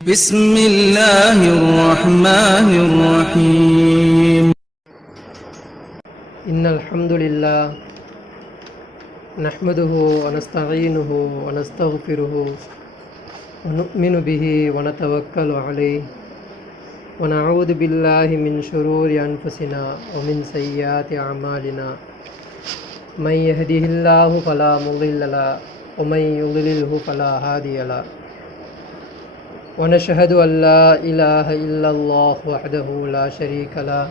بسم الله الرحمن الرحيم إن الحمد لله نحمده ونستعينه ونستغفره ونؤمن به ونتوكل عليه ونعوذ بالله من شرور أنفسنا ومن سيئات أعمالنا من يهده الله فلا مضل له ومن يضلله فلا هادي له ونشهد أن لا إله إلا الله وحده لا شريك له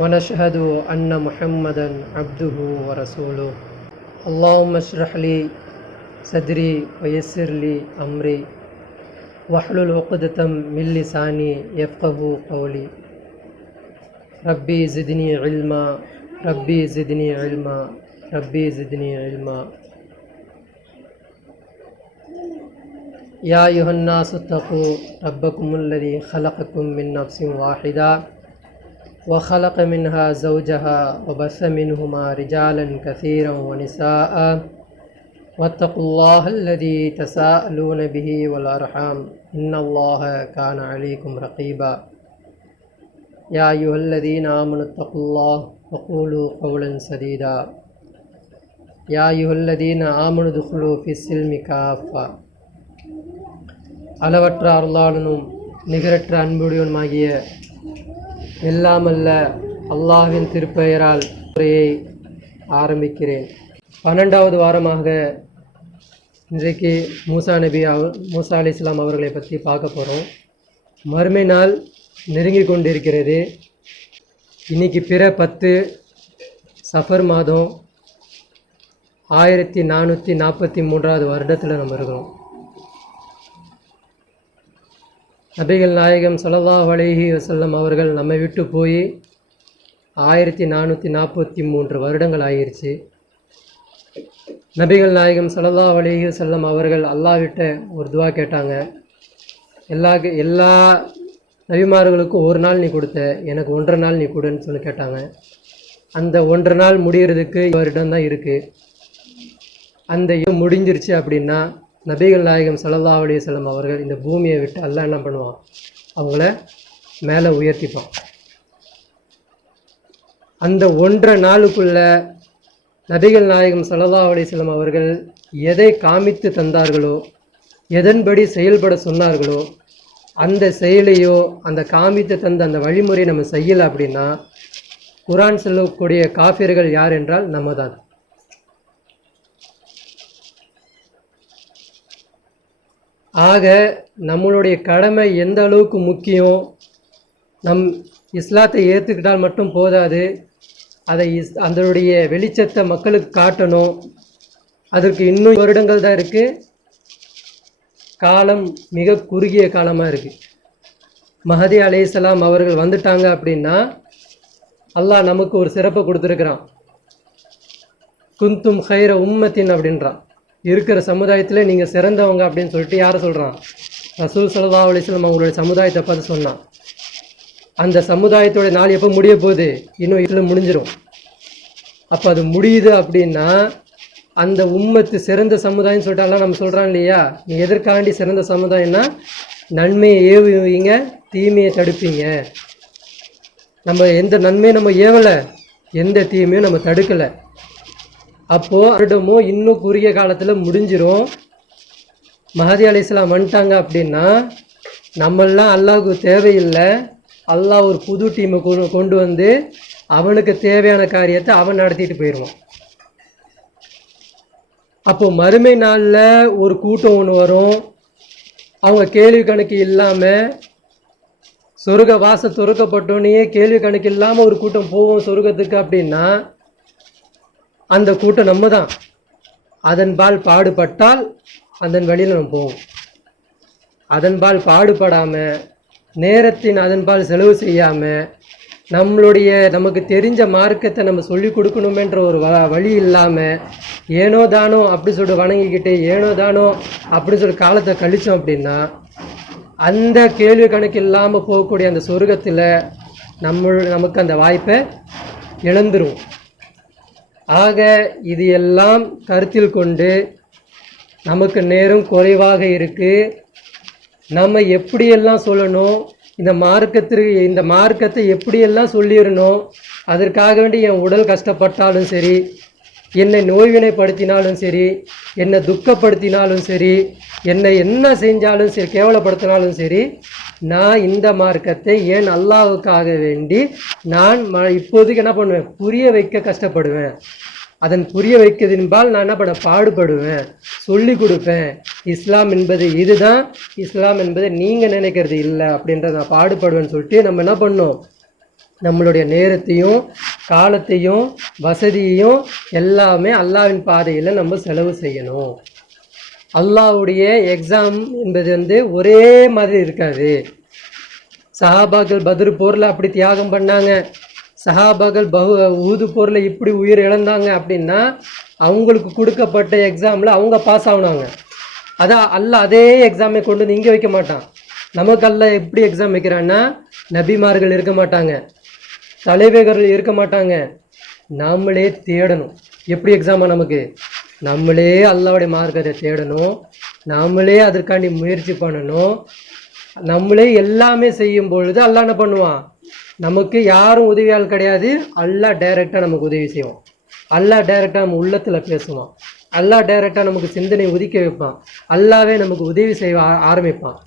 ونشهد أن محمدا عبده ورسوله اللهم اشرح لي صدري ويسر لي أمري واحلل عقدة من لساني يفقه قولي ربي زدني علما ربي زدني علما ربي زدني علما يا أيها الناس اتقوا ربكم الذي خلقكم من نفس واحدة وخلق منها زوجها وبث منهما رجالا كثيرا ونساء واتقوا الله الذي تساءلون به والأرحام إن الله كان عليكم رقيبا يا أيها الذين آمنوا اتقوا الله وقولوا قولا سديدا يا أيها الذين آمنوا ادخلوا في السلم كافة அளவற்ற அருளாளனும் நிகரற்ற அன்புடையவனுமாகிய எல்லாமல்ல அல்லாஹ்வின் திருப்பெயரால் உரையை ஆரம்பிக்கிறேன். 12வது வாரமாக இன்றைக்கு மூசா அலைஹிஸ்ஸலாம் அவர்களை பற்றி பார்க்க போகிறோம். மறுமை நாள் நெருங்கி கொண்டிருக்கிறது. இன்னைக்கு பிற 10 சஃபர் மாதம் 1443வது வருடத்தில் நம்ம இருக்கிறோம். நபிகள் நாயகம் ஸல்லல்லாஹு அலைஹி வஸல்லம் அவர்கள் நம்மை விட்டு போய் 1443 வருடங்கள் ஆகிருச்சு. நபிகள் நாயகம் ஸல்லல்லாஹு அலைஹி வஸல்லம் அவர்கள் அல்லாஹ்விட்ட ஒரு துவா கேட்டாங்க. எல்லா நபிமார்களுக்கும் ஒரு நாள் நீ கொடுத்த, எனக்கு 1.5 நாள் நீ கொடுன்னு சொல்லி கேட்டாங்க. அந்த 1.5 நாள் முடிகிறதுக்கு வருடம் தான் இருக்குது. அந்த முடிஞ்சிருச்சு அப்படின்னா நபிகள் நாயகம் ஸல்லல்லாஹு அலைஹி வஸல்லம் அவர்கள் இந்த பூமியை விட்டு அல்லாஹ் என்ன பண்ணுவான், அவங்கள மேலே உயர்த்திப்பான். அந்த 1.5 நாளுக்குள்ள நபிகள் நாயகம் ஸல்லல்லாஹு அலைஹி வஸல்லம் அவர்கள் எதை காமித்து தந்தார்களோ, எதன்படி செயல்பட சொன்னார்களோ, அந்த செயலையோ அந்த காமித்து தந்த அந்த வழிமுறை நம்ம செய்யலை அப்படின்னா குர்ஆன் சொல்லக்கூடிய காஃபிர்கள் யார் என்றால் நம்ம தான். ஆக நம்மளுடைய கடமை எந்த அளவுக்கு முக்கியம், நம் இஸ்லாத்தை ஏற்றுக்கிட்டால் மட்டும் போதாது, அதை அதனுடைய வெளிச்சத்தை மக்களுக்கு காட்டணும். அதற்கு இன்னும் வருடங்கள் தான் இருக்குது. காலம் மிக குறுகிய காலமாக இருக்குது. மஹதி அலைஹிஸ்ஸலாம் அவர்கள் வந்துட்டாங்க அப்படின்னா அல்லாஹ் நமக்கு ஒரு சிறப்பை கொடுத்துருக்குறான். குந்தும் ஹைர உம்மத்தின் அப்படின்றான். இருக்கிற சமுதாயத்தில் நீங்கள் சிறந்தவங்க அப்படின்னு சொல்லிட்டு யாரை சொல்கிறான்? ரசூல் ஸல்லல்லாஹு அலைஹி வஸல்லம் அவங்களுடைய சமுதாயத்தை பார்த்து சொன்னான். அந்த சமுதாயத்தோட நாள் எப்போ முடிய போகுது? இன்னும் இதில் முடிஞ்சிடும். அப்போ அது முடியுது அப்படின்னா அந்த உம்மத்து சிறந்த சமுதாயம்னு சொல்லிட்டாலாம் நம்ம சொல்கிறான் இல்லையா? நீ எதற்காண்டி சிறந்த சமுதாயம்னா நன்மையை ஏவுவீங்க, தீமையை தடுப்பீங்க. நம்ம எந்த நன்மையை நம்ம ஏவலை, எந்த தீமையும் நம்ம தடுக்கலை. அப்போது வருடமும் இன்னும் குறுகிய காலத்தில் முடிஞ்சிடும். மஹதி அலைஹிஸ்ஸலாம் வந்துட்டாங்க அப்படின்னா நம்மளாம் அல்லாஹ்வுக்கு தேவையில்லை. அல்லாஹ் ஒரு புது டீமை கொண்டு வந்து அவனுக்கு தேவையான காரியத்தை அவன் நடத்திட்டு போயிடுவான். அப்போது மறுமை நாளில் ஒரு கூட்டம் ஒன்று வரும். அவங்க கேள்வி கணக்கு இல்லாமல் சொர்க்க வாசல் துறக்கப்பட்டோன்னே கேள்வி கணக்கு இல்லாமல் ஒரு கூட்டம் போவோம் சொர்க்கத்துக்கு அப்படின்னா அந்த கூட்டம் நம்ம தான். அதன்பால் பாடுபட்டால் அதன் வழியில் நம்ம போவோம். அதன்பால் பாடுபடாமல், நேரத்தின் அதன்பால் செலவு செய்யாமல், நமக்கு தெரிஞ்ச மார்க்கத்தை நம்ம சொல்லி கொடுக்கணுமென்ற ஒரு வழி இல்லாமல் ஏனோ தானோ அப்படி சொல்லிட்டு வணங்கிக்கிட்டு ஏனோ தானோ அப்படி சொல்லி காலத்தை கழித்தோம் அப்படின்னா அந்த கேள்வி கணக்கு இல்லாமல் போகக்கூடிய அந்த சொர்க்கத்தில் நமக்கு அந்த வாய்ப்பை இழந்துரும். ஆக இது எல்லாம் கருத்தில் கொண்டு நமக்கு நேரம் குறைவாக இருக்குது, நம்ம எப்படியெல்லாம் சொல்லணும், இந்த மார்க்கத்தை எப்படியெல்லாம் சொல்லிடணும், அதற்காக வேண்டி என் உடல் கஷ்டப்பட்டாலும் சரி, என்னை நோய்வினைப்படுத்தினாலும் சரி, என்னை துக்கப்படுத்தினாலும் சரி, என்னை என்ன செஞ்சாலும் சரி, கேவலப்படுத்தினாலும் சரி, நான் இந்த மார்க்கத்தை ஏன் அல்லாஹ்வுக்காக வேண்டி நான் இப்போதைக்கு என்ன பண்ணுவேன், புரிய வைக்க கஷ்டப்படுவேன். அதன் புரிய வைக்கிறதின்பால் நான் என்ன பண்ண பாடுபடுவேன், சொல்லி கொடுப்பேன். இஸ்லாம் என்பது இதுதான், இஸ்லாம் என்பதை நீங்கள் நினைக்கிறது இல்லை அப்படின்றத நான் பாடுபடுவேன்னு சொல்லிட்டு நம்ம என்ன பண்ணோம், நம்மளுடைய நேரத்தையும் காலத்தையும் வசதியையும் எல்லாமே அல்லாஹ்வின் பாதையில் நம்ம செலவு செய்யணும். அல்லாஹ்வுடைய எக்ஸாம் என்பது ஒரே மாதிரி இருக்காது. சஹாபாக்கள் பத்ர் போரில் அப்படி தியாகம் பண்ணாங்க, சஹாபாக்கள் ஊது போரில் இப்படி உயிர் இழந்தாங்க அப்படின்னா அவங்களுக்கு கொடுக்கப்பட்ட எக்ஸாமில் அவங்க பாஸ் ஆகினாங்க. அதான் அல்லாஹ் அதே எக்ஸாமை கொண்டு வந்து இங்கே வைக்க மாட்டான். நமக்கு அல்லாஹ் எப்படி எக்ஸாம் வைக்கிறான்னா, நபிமார்கள் இருக்க மாட்டாங்க, தலைவர்கள் இருக்க மாட்டாங்க, நம்மளே தேடணும். எப்படி எக்ஸாமா நமக்கு, நம்மளே அல்லாஹ்வுடைய மார்க்கத்தை தேடணும், நம்மளே அதற்காண்டி முயற்சி பண்ணணும். நம்மளே எல்லாமே செய்யும் பொழுது அல்லாஹ் என்ன பண்ணுவான், நமக்கு யாரும் உதவியால் கிடையாது, அல்லாஹ் டைரெக்டாக நமக்கு உதவி செய்வான். அல்லாஹ் டைரெக்டாக நம்ம உள்ளத்தில் பேசுவான், அல்லாஹ் டைரெக்டாக நமக்கு சிந்தனை உதிக்க வைப்பான், அல்லாவே நமக்கு உதவி செய்ய ஆரம்பிப்பான்.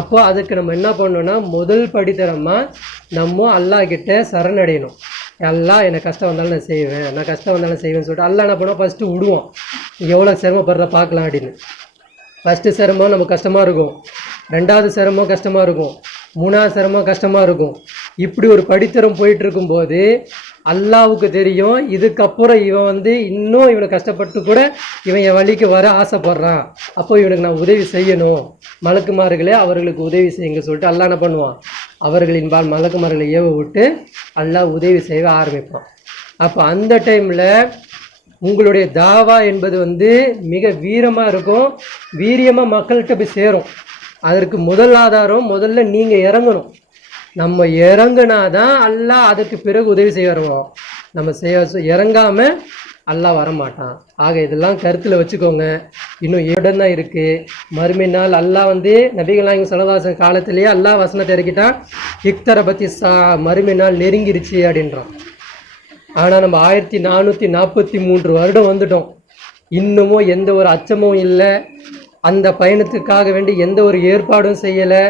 அப்போ அதுக்கு நம்ம என்ன பண்ணோன்னா, முதல் படித்தரமாக நம்ம அல்லாஹ் கிட்ட சரணடையணும். அல்லாஹ் எனக்கு கஷ்டம் வந்தாலும் நான் செய்வேன், நான் கஷ்டம் வந்தாலும் செய்வேன்னு சொல்லிட்டு அல்லாஹ் என்ன பண்ணுவோம், ஃபஸ்ட்டு விடுவோம், எவ்வளோ சிரமப்படுற பார்க்கலாம் அப்படின்னு. ஃபஸ்ட்டு சிரமம் நமக்கு கஷ்டமாக இருக்கும், ரெண்டாவது சிரமம் கஷ்டமாக இருக்கும், மூணாவது சிரமம் கஷ்டமாக இருக்கும். இப்படி ஒரு படித்தரம் போயிட்டு இருக்கும்போது அல்லாஹ்வுக்கு தெரியும், இதுக்கப்புறம் இவன் இன்னும் இவனை கஷ்டப்பட்டு கூட இவன் என் வழிக்கு வர ஆசைப்படுறான், அப்போ இவனுக்கு நான் உதவி செய்யணும், மலக்குமார்களே அவர்களுக்கு உதவி செய்யுங்க சொல்லிட்டு அல்லாஹ் என்ன பண்ணுவான், அவர்களின் பால் மலக்குமார்களை ஏவ விட்டு அல்லாஹ் உதவி செய்ய ஆரம்பிப்பான். அப்போ அந்த டைமில் உங்களுடைய தாவா என்பது மிக வீரமாக இருக்கும், வீரியமாக மக்கள்கிட்ட போய் சேரும். அதற்கு முதல் ஆதாரம், முதல்ல நீங்கள் இறங்கணும். நம்ம இறங்குனாதான் அல்லாஹ் அதுக்கு பிறகு உதவி செய்ய வருவோம். நம்ம இறங்காமல் அல்லாஹ் வரமாட்டான். ஆக இதெல்லாம் கருத்தில் வச்சுக்கோங்க. இன்னும் இடம் தான் இருக்குது. மறுமை நாள் அல்லாஹ் நபிகள் நாயகம் ஸல்லல்லாஹு அலைஹி வஸல்லம் காலத்திலேயே அல்லாஹ் வசனத்தை இறக்கிட்டான், இக்தரபத்தி மறுமை நாள் நெருங்கிருச்சு அப்படின்றான். ஆனால் நம்ம 1443 வருடம் வந்துட்டோம், இன்னமும் எந்த ஒரு அச்சமும் இல்லை, அந்த பயணத்துக்காக வேண்டி எந்த ஒரு ஏற்பாடும் செய்யலை,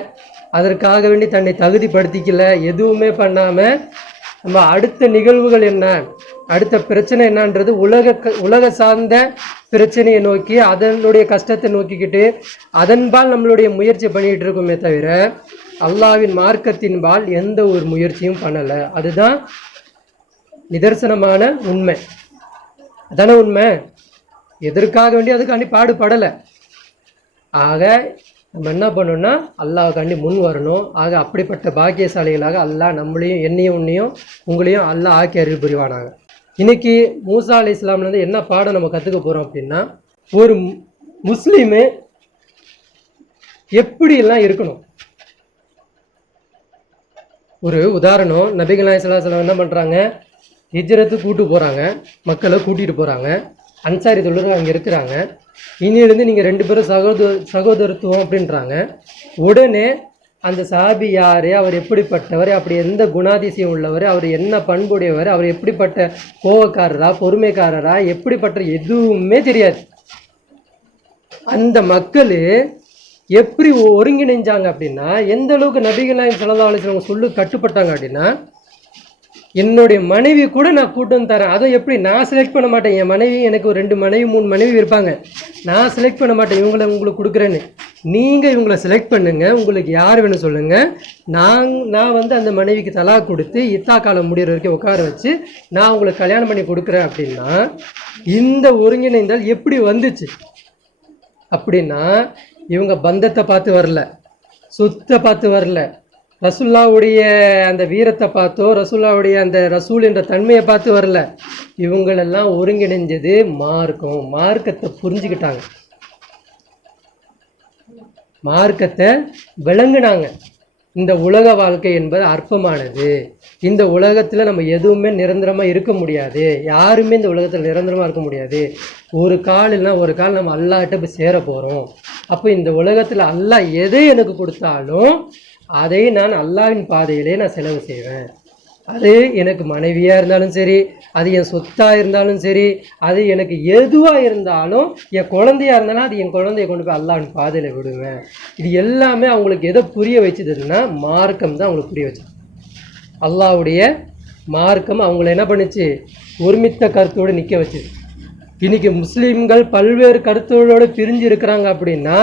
அதற்காக வேண்டி தன்னை தகுதிப்படுத்திக்கல, எதுவுமே பண்ணாமல் நம்ம அடுத்த நிகழ்வுகள் என்ன, அடுத்த பிரச்சனை என்னன்றது உலக சார்ந்த பிரச்சனையை நோக்கி அதனுடைய கஷ்டத்தை நோக்கிக்கிட்டு அதன்பால் நம்மளுடைய முயற்சி பண்ணிகிட்டு இருக்கோமே தவிர அல்லாஹ்வின் மார்க்கத்தின்பால் எந்த ஒரு முயற்சியும் பண்ணலை. அதுதான் நிதர்சனமான உண்மை. அதான உண்மை. எதற்காக வேண்டி அதுக்காண்டி பாடுபடலை. ஆக நம்ம என்ன பண்ணணும்னா அல்லாஹ்வுக்காண்டி முன் வரணும். ஆக அப்படிப்பட்ட பாக்கியசாலிகளாக அல்லாஹ் நம்மளையும் என்னையும் உன்னையும் உங்களையும் அல்லாஹ் ஆக்கி அருள் புரிவானாங்க. இன்னைக்கு மூசா அலைஹிஸ்ஸலாம்லேருந்து என்ன பாடம் நம்ம கற்றுக்க போகிறோம் அப்படின்னா, ஒரு முஸ்லீமு எப்படியெல்லாம் இருக்கணும். ஒரு உதாரணம், நபிகள் நாயகம் ஸல்லல்லாஹு அலைஹி வஸல்லம் என்ன பண்ணுறாங்க, ஹிஜ்ரத்து கூட்டு போகிறாங்க, மக்களை கூட்டிகிட்டு போகிறாங்க, அன்சாரி தொழில் அங்கே இருக்கிறாங்க. இனியிலேருந்து நீங்கள் 2 பேரும் சகோதரத்துவம் அப்படின்றாங்க. உடனே அந்த சஹாபி யார், அவர் எப்படிப்பட்டவர், அப்படி எந்த குணாதிசயம் உள்ளவர், அவர் என்ன பண்புடையவர், அவர் எப்படிப்பட்ட கோவக்காரரா பொறுமைக்காரரா எப்படிப்பட்ட எதுவுமே தெரியாது. அந்த மக்கள் எப்படி ஒருங்கிணைஞ்சாங்க அப்படின்னா, எந்த அளவுக்கு நபிகள் நாயகம் ஸல்லல்லாஹு அலைஹி வஸல்லம் சொல்லு கட்டுப்பட்டாங்க அப்படின்னா, என்னுடைய மனைவி கூட நான் கூட்டம் தரேன். அதுவும் எப்படி, நான் செலக்ட் பண்ண மாட்டேன். என் மனைவி எனக்கு ஒரு 2 மனைவி 3 மனைவி இருப்பாங்க, நான் செலக்ட் பண்ண மாட்டேன் இவங்களை உங்களுக்கு கொடுக்குறேன்னு. நீங்கள் இவங்களை செலக்ட் பண்ணுங்கள், உங்களுக்கு யார் வேணும் சொல்லுங்கள், நான் அந்த மனைவிக்கு தலாக் கொடுத்து இத்தா காலம் முடிகிற வரைக்கும் உட்கார வச்சு நான் உங்களுக்கு கல்யாணம் பண்ணி கொடுக்குறேன். அப்படின்னா இந்த ஒருங்கிணைந்தால் எப்படி வந்துச்சு அப்படின்னா, இவங்க பந்தத்தை பார்த்து வரல, சொத்தை பார்த்து வரல, ரசூலுல்லாவுடைய அந்த வீரத்தை பார்த்தோ ரசூலுல்லாவுடைய அந்த ரசூல் என்ற தன்மையை பார்த்து வரல. இவங்களெல்லாம் ஒருங்கிணைஞ்சது மார்க்கத்தை புரிஞ்சுக்கிட்டாங்க, மார்க்கத்தை விளங்குனாங்க. இந்த உலக வாழ்க்கை என்பது அற்பமானது. இந்த உலகத்தில் நம்ம எதுவுமே நிரந்தரமாக இருக்க முடியாது. யாருமே இந்த உலகத்தில் நிரந்தரமாக இருக்க முடியாது. ஒரு கால் இல்லைனா ஒரு கால் நம்ம அல்லாஹ்கிட்ட போய் சேர போகிறோம். அப்போ இந்த உலகத்தில் அல்லாஹ் எதை எனக்கு கொடுத்தாலும் அதை நான் அல்லாஹ்வின் பாதையிலே நான் செலவு செய்வேன். அது எனக்கு மனைவியாக இருந்தாலும் சரி, அது என் சொத்தாக இருந்தாலும் சரி, அது எனக்கு எதுவாக இருந்தாலும், என் குழந்தையாக இருந்தாலும் அது என் குழந்தைய கொண்டு போய் அல்லாஹ்வின் பாதையில் விடுவேன். இது எல்லாமே அவங்களுக்கு எதை புரிய வச்சுதுன்னா மார்க்கம் தான் அவங்களுக்கு புரிய வச்சது. அல்லாஹ்வுடைய மார்க்கம் அவங்கள என்ன பண்ணுச்சு, ஒருமித்த கருத்தோடு நிற்க வச்சுது. இன்னைக்கு முஸ்லீம்கள் பல்வேறு கருத்துகளோடு பிரிஞ்சு இருக்கிறாங்க அப்படின்னா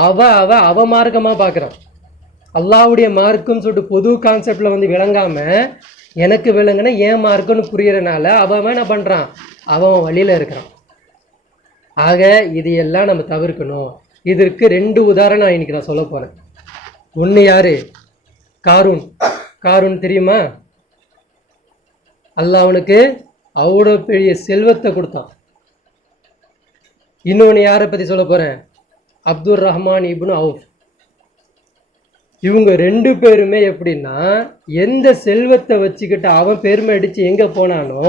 அவ மார்க்கமாக பார்க்குறான். அல்லாஹ்வுடைய மார்க்குன்னு சொல்லிட்டு பொது கான்செப்டில் வந்து விளங்காமல் எனக்கு விளங்குனா ஏன் மார்க்குன்னு புரியறனால அவன் என்ன பண்ணுறான், அவன் வழியில் இருக்கிறான். ஆக இது எல்லாம் நம்ம தவிர்க்கணும். இதற்கு 2 உதாரணம் இன்னைக்கு நான் சொல்ல போகிறேன். ஒன்று யார், காரூன் தெரியுமா? அல்லாஹ் அவனுக்கு அவ்வளோ பெரிய செல்வத்தை கொடுத்தான். இன்னொன்று யாரை பற்றி சொல்ல போகிறேன், அப்துல் ரஹ்மான் இப்னு அவுஃப். இவங்க 2 பேருமே எப்படின்னா, எந்த செல்வத்தை வச்சுக்கிட்டு அவன் பெருமை அடித்து எங்கே போனானோ,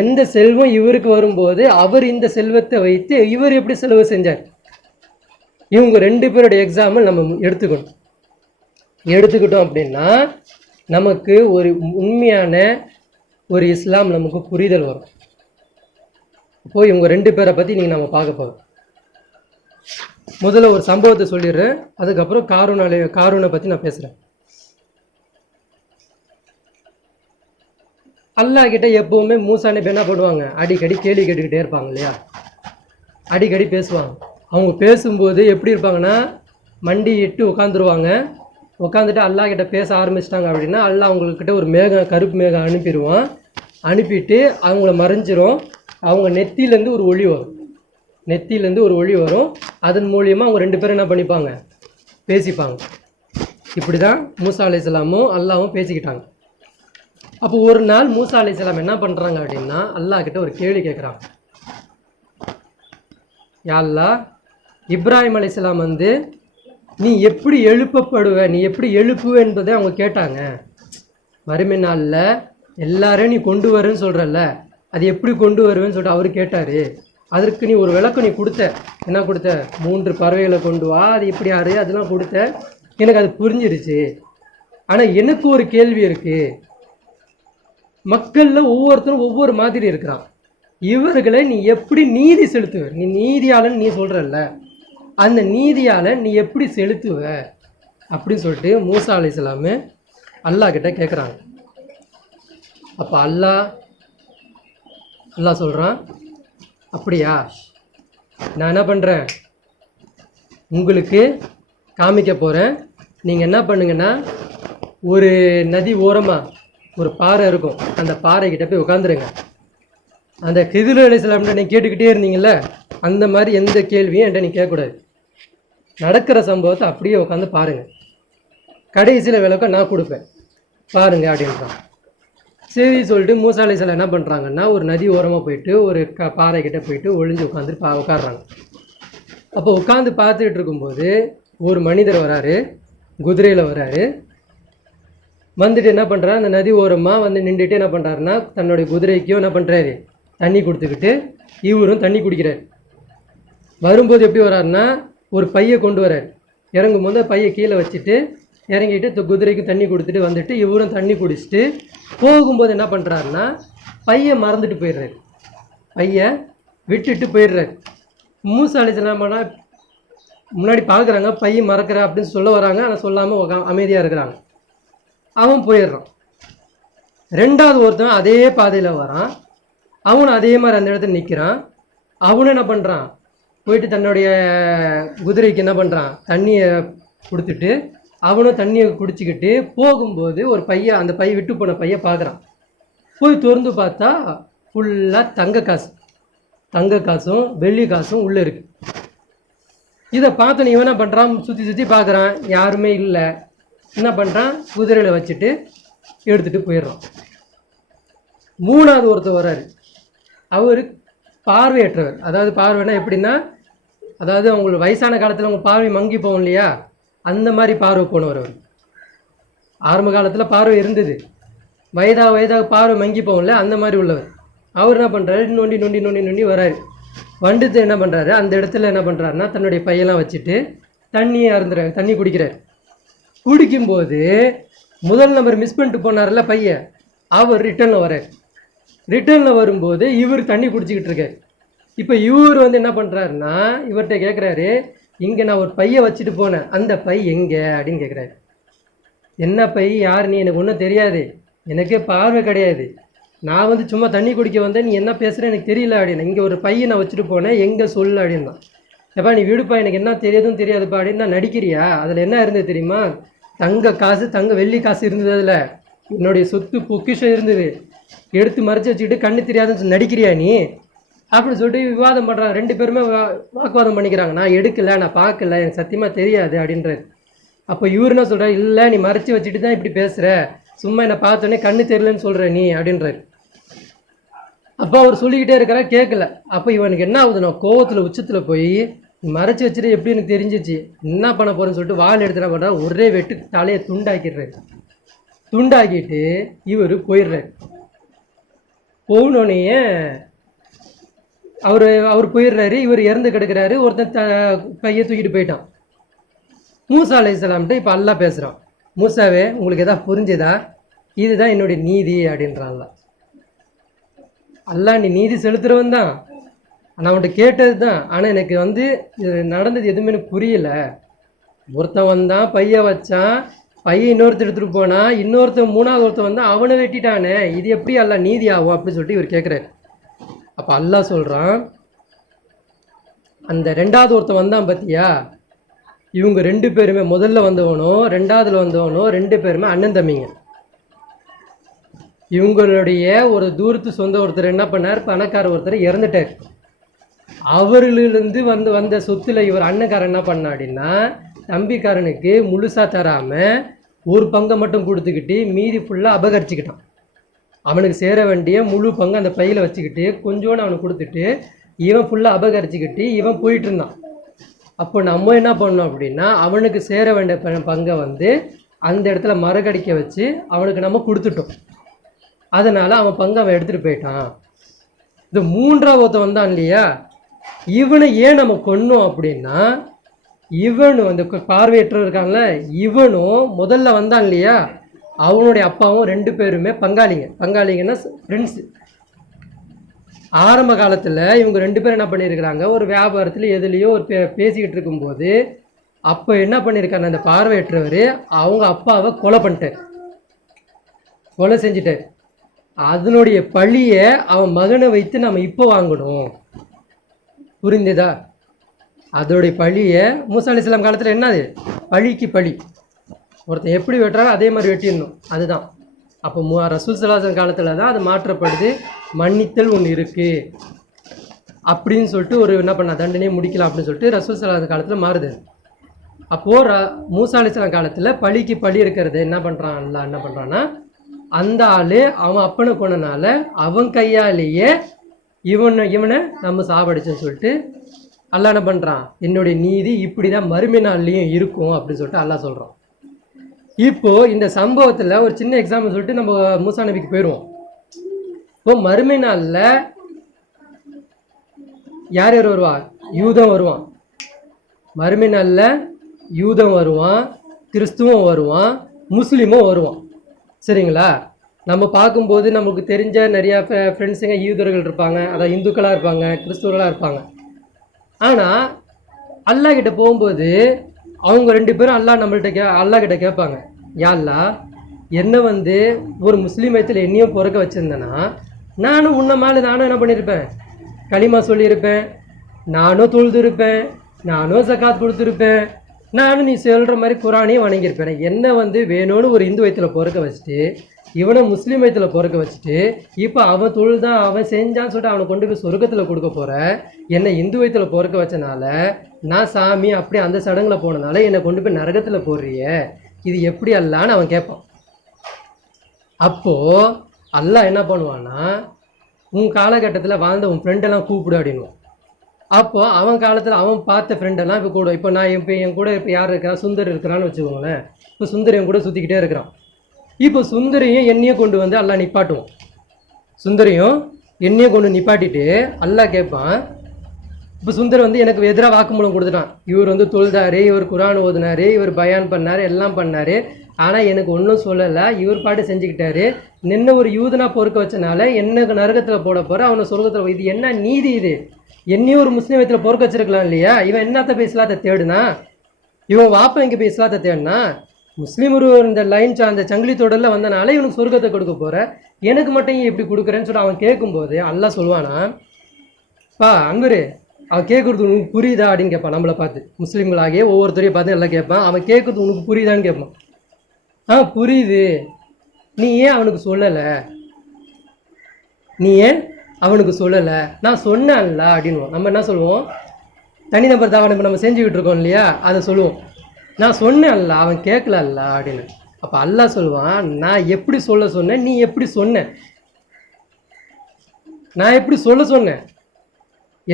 எந்த செல்வம் இவருக்கு வரும்போது அவர் இந்த செல்வத்தை வைத்து இவர் எப்படி செலவு செஞ்சார். இவங்க 2 பேருடைய எக்ஸாம்பிள் நம்ம எடுத்துக்கிட்டோம் அப்படின்னா நமக்கு ஒரு உண்மையான ஒரு இஸ்லாம் நமக்கு புரிதல் வரும். அப்போது இவங்க 2 பேரை பற்றி நீங்கள் நம்ம பார்க்க போகிறோம். முதல்ல ஒரு சம்பவத்தை சொல்லிடுறேன், அதுக்கப்புறம் காரூனை பற்றி நான் பேசுகிறேன். அல்லாஹ் கிட்ட எப்போவுமே மூசா நபி என்ன பண்ணுவாங்க, அடிக்கடி கேள்வி கேட்டுக்கிட்டே இருப்பாங்க இல்லையா, அடிக்கடி பேசுவாங்க. அவங்க பேசும்போது எப்படி இருப்பாங்கன்னா, மண்டி இட்டு உட்காந்துருவாங்க. உட்காந்துட்டு அல்லாஹ் கிட்ட பேச ஆரம்பிச்சிட்டாங்க அப்படின்னா அல்லாஹ் அவங்கக்கிட்ட ஒரு கருப்பு மேகம் அனுப்பிடுவான். அனுப்பிட்டு அவங்கள மறைஞ்சிரும். அவங்க நெத்தியிலேருந்து ஒரு ஒளி வரும். அதன் மூலியமாக அவங்க 2 பேரும் என்ன பண்ணிப்பாங்க, பேசிப்பாங்க. இப்படி தான் மூசா அலைஹிஸ்ஸலாமும் அல்லாஹ்வும் பேசிக்கிட்டாங்க. அப்போ ஒரு நாள் மூசா அலைஹிஸ்ஸலாம் என்ன பண்ணுறாங்க அப்படின்னா, அல்லாஹ் கிட்ட ஒரு கேள்வி கேட்குறாங்க. யா அல்லாஹ், இப்ராஹிம் அலைஹிஸ்ஸலாம் வந்து நீ எப்படி எழுப்பப்படுவ, நீ எப்படி எழுப்புவ என்பதை அவங்க கேட்டாங்க. மறுமை நாளில் எல்லாரையும் நீ கொண்டு வரேன்னு சொல்கிறல்ல, அது எப்படி கொண்டு வருவேன்னு சொல்லிட்டு அவர் கேட்டார். அதற்கு நீ ஒரு விளக்கம் நீ கொடுத்த. என்ன கொடுத்த, 3 பறவைகளை கொண்டு வா, அது எப்படி ஆறு, அதெல்லாம் கொடுத்த. எனக்கு அது புரிஞ்சிருச்சு. ஆனால் எனக்கு ஒரு கேள்வி இருக்குது. மக்களில் ஒவ்வொருத்தரும் ஒவ்வொரு மாதிரி இருக்கிறான். இவர்களை நீ எப்படி நீதி செலுத்துவ, நீ நீதியாளன் நீ சொல்கிறல்ல, அந்த நீதியால் நீ எப்படி செலுத்துவ அப்படின்னு சொல்லிட்டு மூசா அலைஹிஸ்ஸலாம் அல்லாஹ் கிட்ட கேட்குறாங்க. அப்போ அல்லாஹ் சொல்கிறான், அப்படியா, நான் என்ன பண்ணுறேன், உங்களுக்கு காமிக்க போகிறேன். நீங்கள் என்ன பண்ணுங்கன்னா, ஒரு நதி ஓரமாக ஒரு பாறை இருக்கும், அந்த பாறைக்கிட்ட போய் உட்காந்துருங்க. அந்த ஹிதுர் அலைஹிஸ்ஸலாம்கிட்ட நீங்கள் கேட்டுக்கிட்டே இருந்தீங்கல்ல, அந்த மாதிரி எந்த கேள்வியும் என்கிட்ட நீ கேட்கக்கூடாது. நடக்கிற சம்பவத்தை அப்படியே உட்காந்து பாருங்கள். கடைசியில் விளக்கம் நான் கொடுப்பேன், பாருங்க அப்படின்றான். சரி சொல்லிட்டு மூசா அலைஹிஸ்ஸலாம் என்ன பண்ணுறாங்கன்னா, ஒரு நதி ஓரமாக போயிட்டு ஒரு பாறைக்கிட்ட போயிட்டு ஒளிஞ்சு உட்காடுறாங்க. அப்போ உட்காந்து பார்த்துக்கிட்டு இருக்கும்போது ஒரு மனிதர் வராரு, குதிரையில் வராரு. வந்துட்டு என்ன பண்ணுறாரு, அந்த நதி ஓரமாக வந்து நின்றுட்டு என்ன பண்ணுறாருன்னா, தன்னுடைய குதிரைக்கும் என்ன பண்ணுறாரு, தண்ணி கொடுத்துக்கிட்டு இவரும் தண்ணி குடிக்கிறார். வரும்போது எப்படி வர்றாருன்னா, ஒரு பையை கொண்டு வர்றார். இறங்கும் போது பையை கீழே வச்சுட்டு இறங்கிட்டு குதிரைக்கு தண்ணி கொடுத்துட்டு வந்துட்டு இவரும் தண்ணி குடிச்சிட்டு போகும்போது என்ன பண்ணுறாருன்னா, பையை மறந்துட்டு போயிடுறாரு, பையை விட்டுட்டு போயிடுறாரு. மூசா அலைஹிஸ்ஸலாம் முன்னாடி பார்க்குறாங்க, பையை மறக்கிற அப்படின்னு சொல்ல வராங்க. ஆனால் சொல்லாமல் அமைதியாக இருக்கிறாங்க. அவன் போயிடுறான். 2வது ஒருத்தன் அதே பாதையில் வரான். அவனும் அதே மாதிரி அந்த இடத்துல நிற்கிறான். அவனும் என்ன பண்ணுறான், போயிட்டு தன்னுடைய குதிரைக்கு என்ன பண்ணுறான், தண்ணியை கொடுத்துட்டு அவனும் தண்ணியை குடிச்சிக்கிட்டு போகும்போது ஒரு பையை, அந்த பையை விட்டு போன பையை பார்க்குறான். போய் திறந்து பார்த்தா ஃபுல்லாக தங்க காசும் வெள்ளி காசும் உள்ளே இருக்குது. இதை பார்த்தோன்னு இவன் என்ன பண்ணுறான், சுற்றி பார்க்குறான், யாருமே இல்லை. என்ன பண்ணுறான், குதிரையில் வச்சுட்டு எடுத்துகிட்டு போயிடுறான். 3வது ஒருத்தர் வர்றாரு. அவர் பார்வையற்றவர். அதாவது பார்வைன்னா எப்படின்னா, அதாவது அவங்களுக்கு வயசான காலத்தில் அவங்க பார்வை மங்கி போகும் இல்லையா, அந்த மாதிரி பார்வை போனவர் அவர். ஆரம்ப காலத்தில் பார்வை இருந்தது, வயதாக பார்வை மங்கி போகல, அந்த மாதிரி உள்ளவர். அவர் என்ன பண்ணுறாரு, நோண்டி நோண்டி நோண்டி நோண்டி வராரு. வந்துட்டு என்ன பண்ணுறாரு, அந்த இடத்துல என்ன பண்ணுறாருன்னா தன்னுடைய பையெல்லாம் வச்சுட்டு தண்ணியை அருந்துறாரு, தண்ணி குடிக்கிறார். குடிக்கும்போது முதல் நம்பர் மிஸ் பண்ணிட்டு போனார்ல பையன், அவர் ரிட்டர்னில் வரார். ரிட்டர்னில் வரும்போது இவர் தண்ணி குடிச்சிக்கிட்டு இருக்கார். இப்போ இவர் வந்து என்ன பண்ணுறாருன்னா இவர்கிட்ட கேட்குறாரு, இங்கே நான் ஒரு பையை வச்சுட்டு போனேன், அந்த பை எங்கே அப்படின்னு கேட்குறாரு. என்ன பை, யார் நீ, எனக்கு ஒன்றும் தெரியாது, எனக்கே பார்வை கிடையாது, நான் வந்து சும்மா தண்ணி குடிக்க வந்தேன், நீ என்ன பேசுகிற எனக்கு தெரியல அப்படின்னு. இங்கே ஒரு பையை நான் வச்சுட்டு போனேன், எங்கே சொல்லு அப்படின்னா. எப்பா நீ விடுப்பா, எனக்கு என்ன தெரியாதுன்னு தெரியாதுப்பா அப்படின்னு. நான் நடிக்கிறியா, அதில் என்ன இருந்தது தெரியுமா, தங்க காசு, வெள்ளி காசு இருந்தது, அதில் என்னுடைய சொத்து பொக்கிஷம் இருந்தது, எடுத்து மறைச்சி வச்சுக்கிட்டு கண்ணு தெரியாதுன்னு நடிக்கிறியா நீ அப்படின்னு சொல்லிட்டு விவாதம் பண்ணுறாங்க. 2 பேருமே வாக்குவாதம் பண்ணிக்கிறாங்க. நான் எடுக்கலை, நான் பார்க்கல, எனக்கு சத்தியமாக தெரியாது அப்படின்றாரு. அப்போ இவர் என்ன சொல்கிறார், இல்லை நீ மறைச்சி வச்சுட்டு தான் இப்படி பேசுகிற, சும்மா என்னை பார்த்தோன்னே கண்ணு தெரியலன்னு சொல்கிற நீ அப்படின்றாரு. அப்போ அவர் சொல்லிக்கிட்டே இருக்கிறா, கேட்கல. அப்போ இவனுக்கு என்ன ஆகுது, நான் கோவத்தில் உச்சத்தில் போய் மறைச்சி வச்சுட்டு எப்படி எனக்கு தெரிஞ்சிச்சு, என்ன பண்ண போகிறேன்னு சொல்லிட்டு வால் எடுத்துகிட்டு போட்டா ஒரே வெட்டு தலையை துண்டாக்கிடுறாரு. துண்டாக்கிட்டு இவர் போயிடுறாரு. போனோடனே அவர் போயிடுறாரு. இவர் இறந்து கிடக்கிறாரு. ஒருத்தன் பையை தூக்கிட்டு போயிட்டான். மூசா அலைஹிஸ்ஸலாம்கிட்ட இப்போ அல்லாஹ் பேசுகிறான், மூசாவே உங்களுக்கு எதாவது புரிஞ்சுதா, இதுதான் என்னுடைய நீதி அப்படின்றான்ல. அல்லாஹ் நீ நீதி செலுத்துகிறவன் தான், நான் அவன்கிட்ட கேட்டது தான், ஆனால் எனக்கு வந்து இது நடந்தது எதுவுமே எனக்கு புரியல. ஒருத்தன் வந்தான், பையை வச்சான், பையை இன்னொருத்தர் எடுத்துகிட்டு போனால், இன்னொருத்தன் 3வது ஒருத்தன் வந்தான், அவனை வெட்டிட்டானே, இது எப்படி அல்லாஹ் நீதி ஆகும் அப்படின்னு சொல்லிட்டு இவர் கேட்குறாரு. அப்போ அல்லாஹ் சொல்கிறான், அந்த 2வது ஒருத்தன் வந்தான் பார்த்தியா, இவங்க 2 பேருமே, முதல்ல வந்தவனோ 2வதுல வந்தவனோ 2 பேருமே அண்ணன் தம்பிங்க. இவங்களுடைய ஒரு தூரத்து சொந்த ஒருத்தர் என்ன பண்ணார், பணக்கார ஒருத்தர் இறந்துட்டார். அவர்களிலிருந்து வந்த சொத்துல இவர் அண்ணக்காரன் என்ன பண்ணா அப்படின்னா, தம்பிக்காரனுக்கு முழுசாக தராமல் ஒரு பங்கை மட்டும் கொடுத்துக்கிட்டு மீதி ஃபுல்லாக அபகரிச்சுக்கிட்டான். அவனுக்கு சேர வேண்டிய முழு பங்கு அந்த பையில் வச்சுக்கிட்டு கொஞ்சோன்னு அவனுக்கு கொடுத்துட்டு இவன் ஃபுல்லாக அபகரிச்சுக்கிட்டு இவன் போயிட்டு இருந்தான். அப்போ நம்ம என்ன பண்ணோம் அப்படின்னா, அவனுக்கு சேர வேண்டிய பங்கை வந்து அந்த இடத்துல மறக்கடிக்க வச்சு அவனுக்கு நம்ம கொடுத்துட்டோம். அதனால் அவன் பங்கை அவன் எடுத்துகிட்டு போயிட்டான். இது 3வது ஒருத்தன் வந்தான் இல்லையா, இவனை ஏன் நம்ம கொன்னோம் அப்படின்னா, இவனும் அந்த பார்வையற்ற இருக்கான்ல, இவனும் முதல்ல வந்தான் இல்லையா, அவனுடைய அப்பாவும் 2 பேருமே பங்காளிங்கன்னா ஃப்ரெண்ட்ஸு. ஆரம்ப காலத்தில் இவங்க 2 பேரும் என்ன பண்ணியிருக்கிறாங்க, ஒரு வியாபாரத்தில் எதுலேயோ ஒரு பேசிக்கிட்டு இருக்கும்போது அப்போ என்ன பண்ணியிருக்காங்க, அந்த பார்வையற்றவர் அவங்க அப்பாவை கொலை செஞ்சிட்டார். அதனுடைய பழியை அவன் மகனை வைத்து நம்ம இப்போ வாங்கணும், புரிந்ததா? அதோடைய பழியை மூசா அலைஹிஸ்ஸலாம் காலத்தில் என்னது, பழிக்கு பழி, ஒருத்தன் எப்படி வெட்டுறாரோ அதே மாதிரி வெட்டிடணும், அதுதான். அப்போ ரசூல் ஸல்லல்லாஹு அலைஹி வஸல்லம் காலத்தில் தான் அது மாற்றப்படுது, மன்னித்தல் ஒன்று இருக்குது அப்படின்னு சொல்லிட்டு ஒரு என்ன பண்ண தண்டனையை முடிக்கலாம் அப்படின்னு சொல்லிட்டு ரசூல் ஸல்லல்லாஹு அலைஹி வஸல்லம் காலத்தில் மாறுது. அப்போது மூசா அலைஹிஸ்ஸலாம் காலத்தில் பழிக்கு பழி இருக்கிறது என்ன பண்ணுறான், அல்லாஹ் என்ன பண்ணுறான்னா, அந்த ஆள் அவன் அப்பனை கொண்டனால அவன் கையாலேயே இவனை நம்ம சாவடிச்சோன்னு சொல்லிட்டு அல்லாஹ் என்ன பண்ணுறான், என்னுடைய நீதி இப்படி தான் மறுமை நாள்லேயும் இருக்கும் அப்படின்னு சொல்லிட்டு அல்லாஹ் சொல்கிறான். இப்போது இந்த சம்பவத்தில் ஒரு சின்ன எக்ஸாம்பிள் சொல்லிட்டு நம்ம மூசா நபிக்கு போயிடுவோம். இப்போ மறுமை நாளில் யார் வருவா, யூதம் வருவான். மறுமை நாளில் யூதம் வருவான், கிறிஸ்துவம் வருவான், முஸ்லீமும் வருவான். சரிங்களா? நம்ம பார்க்கும்போது நமக்கு தெரிஞ்ச நிறையா ஃப்ரெண்ட்ஸுங்க யூதர்கள் இருப்பாங்க, அதாவது இந்துக்களாக இருப்பாங்க, கிறிஸ்துவர்களாக இருப்பாங்க. ஆனால் அல்லாஹ் கிட்ட போகும்போது அவங்க 2 பேரும் அல்லாஹ் கிட்ட கேட்பாங்க, யா அல்லாஹ், என்ன வந்து ஒரு முஸ்லீம் வயத்தில் என்னையும் பிறக்க வச்சுருந்தேன்னா நானும் நானும் என்ன பண்ணியிருப்பேன், களிமா சொல்லியிருப்பேன், நானும் தொழுதுருப்பேன், நானும் ஜகாத் கொடுத்துருப்பேன், நானும் நீ சொல்கிற மாதிரி குரானையும் வணங்கியிருப்பேன். என்ன வந்து வேணும்னு ஒரு இந்து வயத்தில் பிறக்க வச்சுட்டு இவனை முஸ்லீம் வயத்தில் பிறக்க வச்சுட்டு இப்போ அவன் தொழுதான் அவன் செஞ்சான்னு சொல்லிட்டு அவனை கொண்டு போய் சொர்க்கத்தில் கொடுக்க போகிற, என்னை இந்து வயத்தில் பிறக்க வச்சனால நான் சாமி அப்படி அந்த சடங்கில் போனனால என்னை கொண்டு போய் நரகத்தில் போடுறிய, இது எப்படி அல்லான்னு அவன் கேட்பான். அப்போது அல்லாஹ் என்ன பண்ணுவான்னா, உன் காலகட்டத்தில் வாழ்ந்த உன் ஃப்ரெண்டெல்லாம் கூப்பிடு அப்படின்வான். அப்போது அவன் காலத்தில் அவன் பார்த்த ஃப்ரெண்டெல்லாம் இப்போ கூட, இப்போ நான் என் கூட இப்போ யார் இருக்கிறா, சுந்தர் இருக்கிறான்னு வச்சுக்கோங்களேன். இப்போ சுந்தர் என் கூட சுற்றிக்கிட்டே இருக்கிறான். இப்போ சுந்தரியும் என்னையும் கொண்டு வந்து அல்லாஹ் நிப்பாட்டுவோம். சுந்தரியும் என்னையும் கொண்டு நிப்பாட்டிட்டு அல்லாஹ் கேட்பான். இப்போ சுந்தர் வந்து எனக்கு எதிராக வாக்குமூலம் கொடுத்துட்டான். இவர் வந்து தொழுதாரு, இவர் குரான் ஓதுனாரு, இவர் பயான் பண்ணார், எல்லாம் பண்ணார். ஆனால் எனக்கு ஒன்றும் சொல்லலை, இவர் பாட்டு செஞ்சுக்கிட்டாரு. நின்று ஒரு யூதனா பொறுக்க வச்சனால எனக்கு நரகத்தில் போட போகிற, அவனை சொர்க்கத்தில். இது என்ன நீதி? இது என்னையும் ஒரு முஸ்லீம் வயத்தில் பொறுக்க வச்சிருக்கலாம் இல்லையா? இவன் என்னத்த போய் இஸ்லாத்தை தேடுனா? இவன் வாப்பா எங்கே போய் இஸ்லாத்தை தேடினா? முஸ்லீம் ஒரு இந்த லைன் அந்த சங்கிலி தொடரில் வந்தனால இவனுக்கு சொர்க்கத்தை கொடுக்க போகிற, எனக்கு மட்டும் எப்படி கொடுக்குறேன்னு சொல்லிட்டு அவன் கேட்கும்போது அல்லாஹ் சொல்லுவானா, பா அன்பரு அவன் கேட்குறது உனக்கு புரியுதா அப்படின்னு கேட்பான். நம்மளை பார்த்து முஸ்லீம்களாகிய ஒவ்வொருத்தரையும் பார்த்து எல்லாம் கேட்பான். அவன் கேட்குறது உனக்கு புரியுதான்னு கேட்பான். புரியுது, நீ ஏன் அவனுக்கு சொல்லலை? நீ ஏன் அவனுக்கு சொல்லலை? நான் சொன்னேன்ல அப்படின்வோம். நம்ம என்ன சொல்லுவோம்? தனிநபர் தாவணை நம்ம செஞ்சுக்கிட்டு இருக்கோம் இல்லையா, அதை சொல்லுவோம். நான் சொன்னேன்ல, அவன் கேட்கலல்ல அப்படின்னு. அப்போ அல்லாஹ் சொல்லுவான், நான் எப்படி சொல்ல சொன்னேன், நீ எப்படி சொன்ன? நான் எப்படி சொல்ல சொன்னேன்?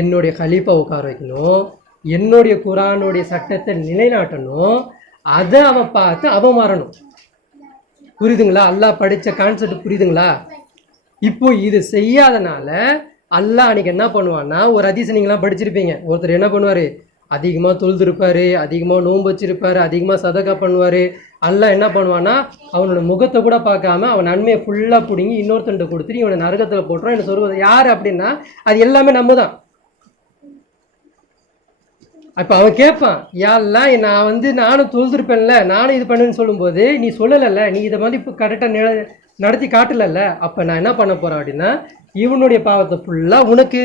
என்னுடைய கலீஃபா உட்கார வைக்கணும், என்னுடைய குரானுடைய சட்டத்தை நிலைநாட்டணும், அதை அவன் பார்த்து அவன் மாறணும். புரியுதுங்களா? அல்லாஹ் படித்த கான்செப்ட் புரியுதுங்களா? இப்போ இது செய்யாதனால அல்லாஹ் அன்னைக்கு என்ன பண்ணுவான்னா, ஒரு ஹதீஸ் நீங்களாம் படிச்சிருப்பீங்க. ஒருத்தர் என்ன பண்ணுவார்? அதிகமாக தொழுதுருப்பார், அதிகமாக நோன்பு வச்சிருப்பார், அதிகமாக சதக்கா பண்ணுவார். அல்லாஹ் என்ன பண்ணுவான்னா, அவனோட முகத்தை கூட பார்க்காம அவன் நன்மையை ஃபுல்லாக பிடுங்கி இன்னொருத்தன்ட்ட கொடுத்துட்டு இவனை நரகத்தில் போட்டுறான். என்ன சொல்வது யார் அப்படின்னா, அது எல்லாமே நம்ம தான். அப்போ அவன் கேட்பான், யாரெல்லாம் நான் வந்து நானும் தொழுதுருப்பேன்ல, நானும் இது பண்ணுன்னு சொல்லும்போது நீ சொல்லலைல்ல, நீ இதை மாதிரி இப்போ கரெக்டாக நடத்தி காட்டலல்ல, அப்போ நான் என்ன பண்ண போகிறேன் அப்படின்னா, இவனுடைய பாவத்தை ஃபுல்லாக உனக்கு,